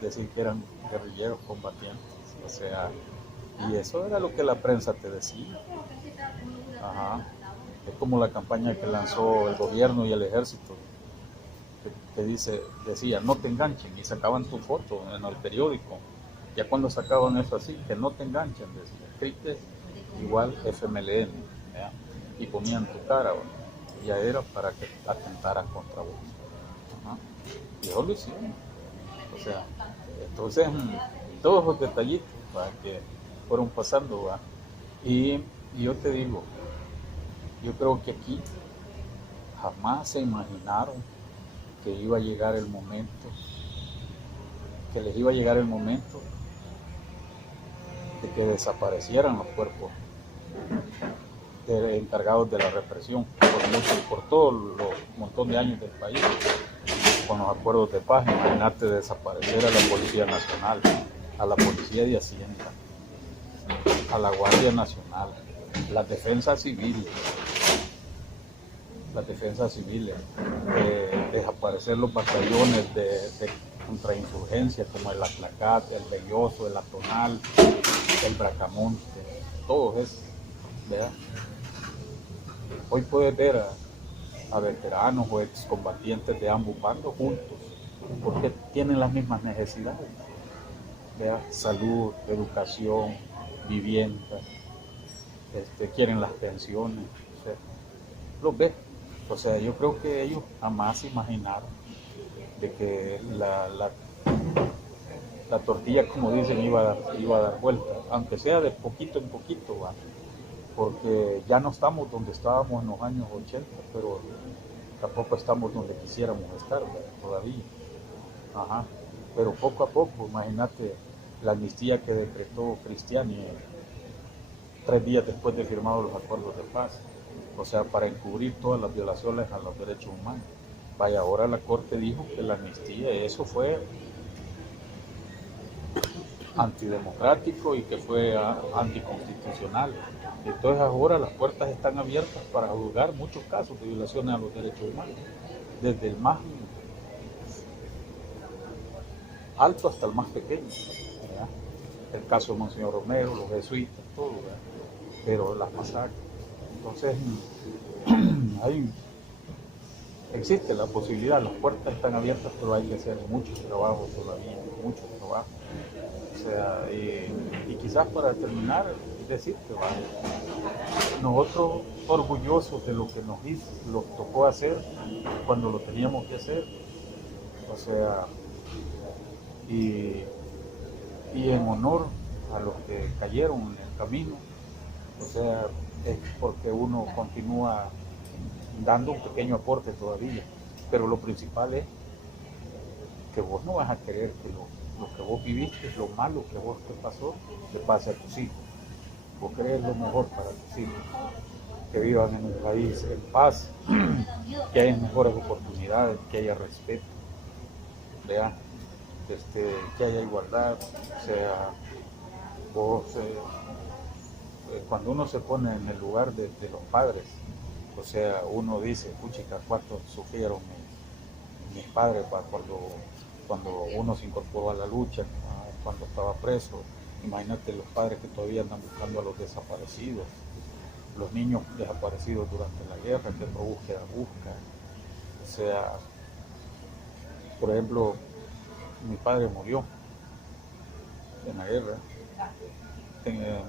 decir que eran guerrilleros combatientes, o sea, y eso era lo que la prensa te decía. Ajá. Es como la campaña que lanzó el gobierno y el ejército, que decía, no te enganchen, y sacaban tu foto en el periódico. Ya cuando sacaban eso así, que no te enganchen, decía, escrites igual FMLN, ¿ya? Y ponían tu cara, ¿verdad? Ya era para que atentaran contra vos. Ajá. Y eso lo hicieron. O sea, entonces, todos los detallitos, ¿verdad?, que fueron pasando, ¿verdad? Y yo te digo, yo creo que aquí jamás se imaginaron que iba a llegar el momento, que les iba a llegar el momento de que desaparecieran los cuerpos encargados de la represión por todo los montón de años del país, con los acuerdos de paz. Imagínate desaparecer a la Policía Nacional, a la Policía de Hacienda, a la Guardia Nacional, la Defensa Civil, las defensas civiles, desaparecer los batallones de contrainsurgencia como el Atlacate, el Belloso, el Atonal, el Bracamonte, todos esos, ¿verdad? Hoy puedes ver a veteranos o excombatientes de ambos bandos juntos, porque tienen las mismas necesidades, ¿verdad? Salud, educación, vivienda, quieren las pensiones, o sea, los ves. O sea, yo creo que ellos jamás imaginaron de que la tortilla, como dicen, iba a dar vuelta, aunque sea de poquito en poquito, ¿va? Porque ya no estamos donde estábamos en los años 80, pero tampoco estamos donde quisiéramos estar, ¿verdad? Todavía. Ajá. Pero poco a poco, imagínate la amnistía que decretó Cristiani 3 días después de firmados los acuerdos de paz, o sea, para encubrir todas las violaciones a los derechos humanos. Vaya, ahora la Corte dijo que la amnistía, eso fue antidemocrático y que fue anticonstitucional. Entonces ahora las puertas están abiertas para juzgar muchos casos de violaciones a los derechos humanos, desde el más alto hasta el más pequeño, ¿verdad? El caso de Monseñor Romero, los jesuitas, todo, ¿verdad? Pero las masacres. Entonces existe la posibilidad, las puertas están abiertas, pero hay que hacer mucho trabajo todavía, mucho trabajo. O sea, y quizás para terminar, decirte, ¿vale? Nosotros orgullosos de lo que nos tocó hacer cuando lo teníamos que hacer, o sea, y en honor a los que cayeron en el camino, o sea, es porque uno continúa dando un pequeño aporte todavía, pero lo principal es que vos no vas a querer que lo que vos viviste, lo malo que vos te pasó, le pase a tus hijos. Vos querés lo mejor para tus hijos, que vivan en un país en paz, que haya mejores oportunidades, que haya respeto, ¿verdad? Que haya igualdad, o sea, vos, cuando uno se pone en el lugar de los padres, o sea, uno dice, puchica, cuánto sufrieron mis padres cuando uno se incorporó a la lucha, cuando estaba preso. Imagínate los padres que todavía andan buscando a los desaparecidos, los niños desaparecidos durante la guerra, que no busca. O sea, por ejemplo, mi padre murió en la guerra,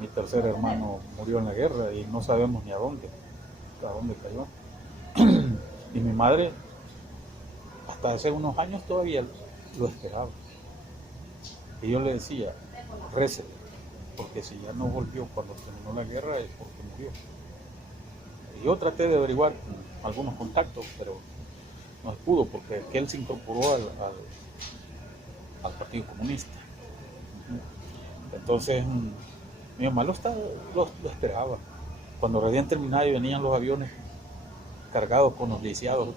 mi tercer hermano murió en la guerra y no sabemos ni a dónde cayó. Y mi madre, hasta hace unos años todavía lo esperaba. Y yo le decía, récele, porque si ya no volvió cuando terminó la guerra es porque murió. Y yo traté de averiguar algunos contactos, pero no se pudo porque él se incorporó al Partido Comunista. Entonces mi mamá lo esperaba. Cuando recién terminaba y venían los aviones cargados con los lisiados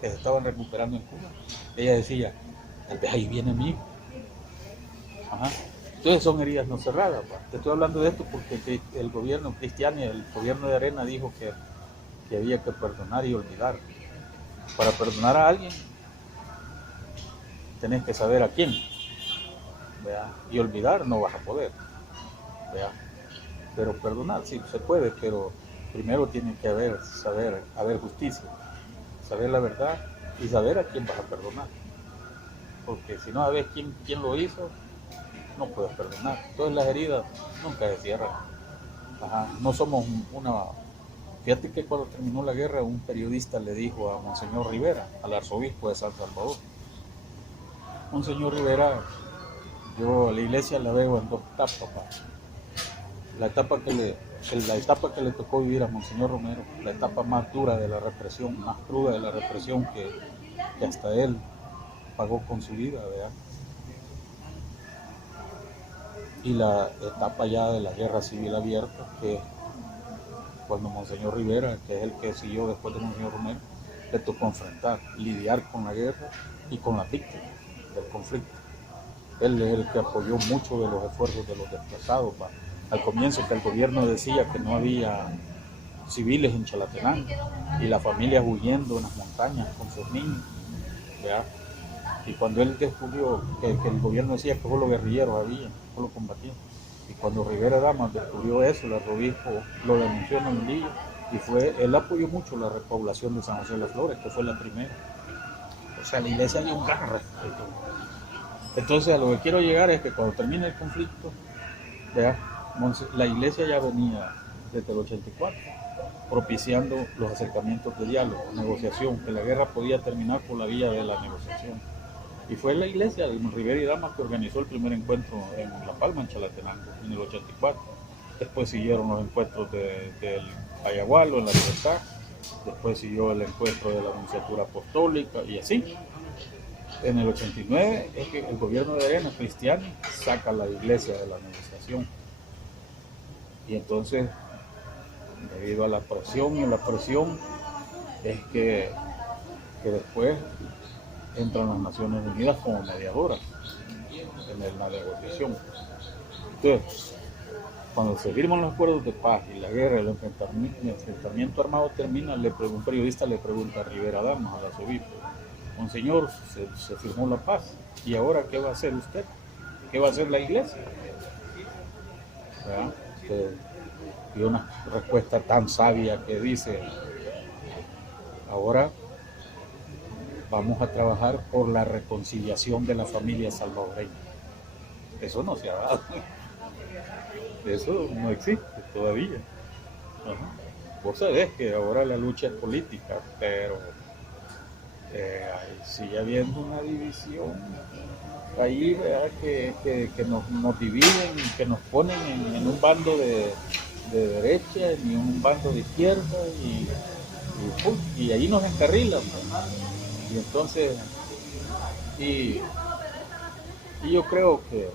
que se estaban recuperando en Cuba, ella decía, tal vez ahí viene mi hijo. Ajá. Entonces son heridas no cerradas. Te estoy hablando de esto porque el gobierno cristiano, el gobierno de Arena dijo que había que perdonar y olvidar. Para perdonar a alguien tenés que saber a quién, ¿verdad? Y olvidar no vas a poder, ¿verdad? Pero perdonar sí se puede, pero primero tiene que haber justicia, saber la verdad y saber a quién vas a perdonar, porque si no sabes quién lo hizo, no puedes perdonar. Entonces las heridas nunca se cierran. Ajá. No somos Fíjate que cuando terminó la guerra, un periodista le dijo a Monseñor Rivera, al arzobispo de San Salvador, Monseñor Rivera, yo a la iglesia la veo en 2 etapas. La etapa que le tocó vivir a Monseñor Romero, la etapa más dura de la represión, más cruda de la represión que hasta él pagó con su vida, ¿verdad? Y la etapa ya de la guerra civil abierta, que cuando Monseñor Rivera, que es el que siguió después de Monseñor Romero, le tocó enfrentar, lidiar con la guerra y con las víctimas del conflicto. Él es el que apoyó mucho de los esfuerzos de los desplazados. Al comienzo que el gobierno decía que no había civiles en Chalatenango y las familias huyendo en las montañas con sus niños, ¿verdad? Y cuando él descubrió que el gobierno decía que solo guerrilleros había, solo combatían, y cuando Rivera Damas descubrió eso, el arzobispo lo denunció en Melillo, y él apoyó mucho la repoblación de San José de las Flores, que fue la primera. O sea, la iglesia dio un gran respeto. Entonces, a lo que quiero llegar es que cuando termine el conflicto, ¿verdad? La iglesia ya venía desde el 84 propiciando los acercamientos de diálogo, negociación, que la guerra podía terminar por la vía de la negociación. Y fue la iglesia de Rivera y Damas que organizó el primer encuentro en La Palma, en Chalatenango, en el 84. Después siguieron los encuentros del Ayagualo, en La Libertad. Después siguió el encuentro de la Nunciatura Apostólica y así. En el 89 es que el gobierno de Arena, cristiano, saca a la iglesia de la negociación. Y entonces, debido a la presión y la presión, es que después entran las Naciones Unidas como mediadoras en la negociación. Entonces, cuando se firman los acuerdos de paz y la guerra, el enfrentamiento armado termina, un periodista le pregunta a Rivera Damas, al arzobispo: Monseñor, se firmó la paz, ¿y ahora qué va a hacer usted? ¿Qué va a hacer la iglesia? Y una respuesta tan sabia que dice: ahora vamos a trabajar por la reconciliación de la familia salvadoreña. Eso no se ha dado. Eso no existe todavía. Vos sabés que ahora la lucha es política, pero sigue habiendo una división ahí, ¿verdad? Que nos dividen, que nos ponen en un bando de derecha y en un bando de izquierda y ahí nos encarrilan, ¿verdad? Y entonces y yo creo que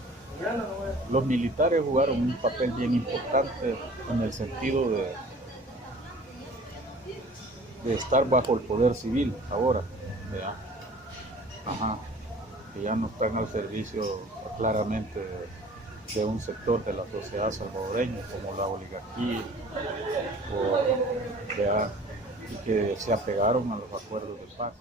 los militares jugaron un papel bien importante en el sentido de estar bajo el poder civil ahora, ¿verdad? Que ya no están al servicio claramente de un sector de la sociedad salvadoreña como la oligarquía, ¿verdad? Y que se apegaron a los acuerdos de paz.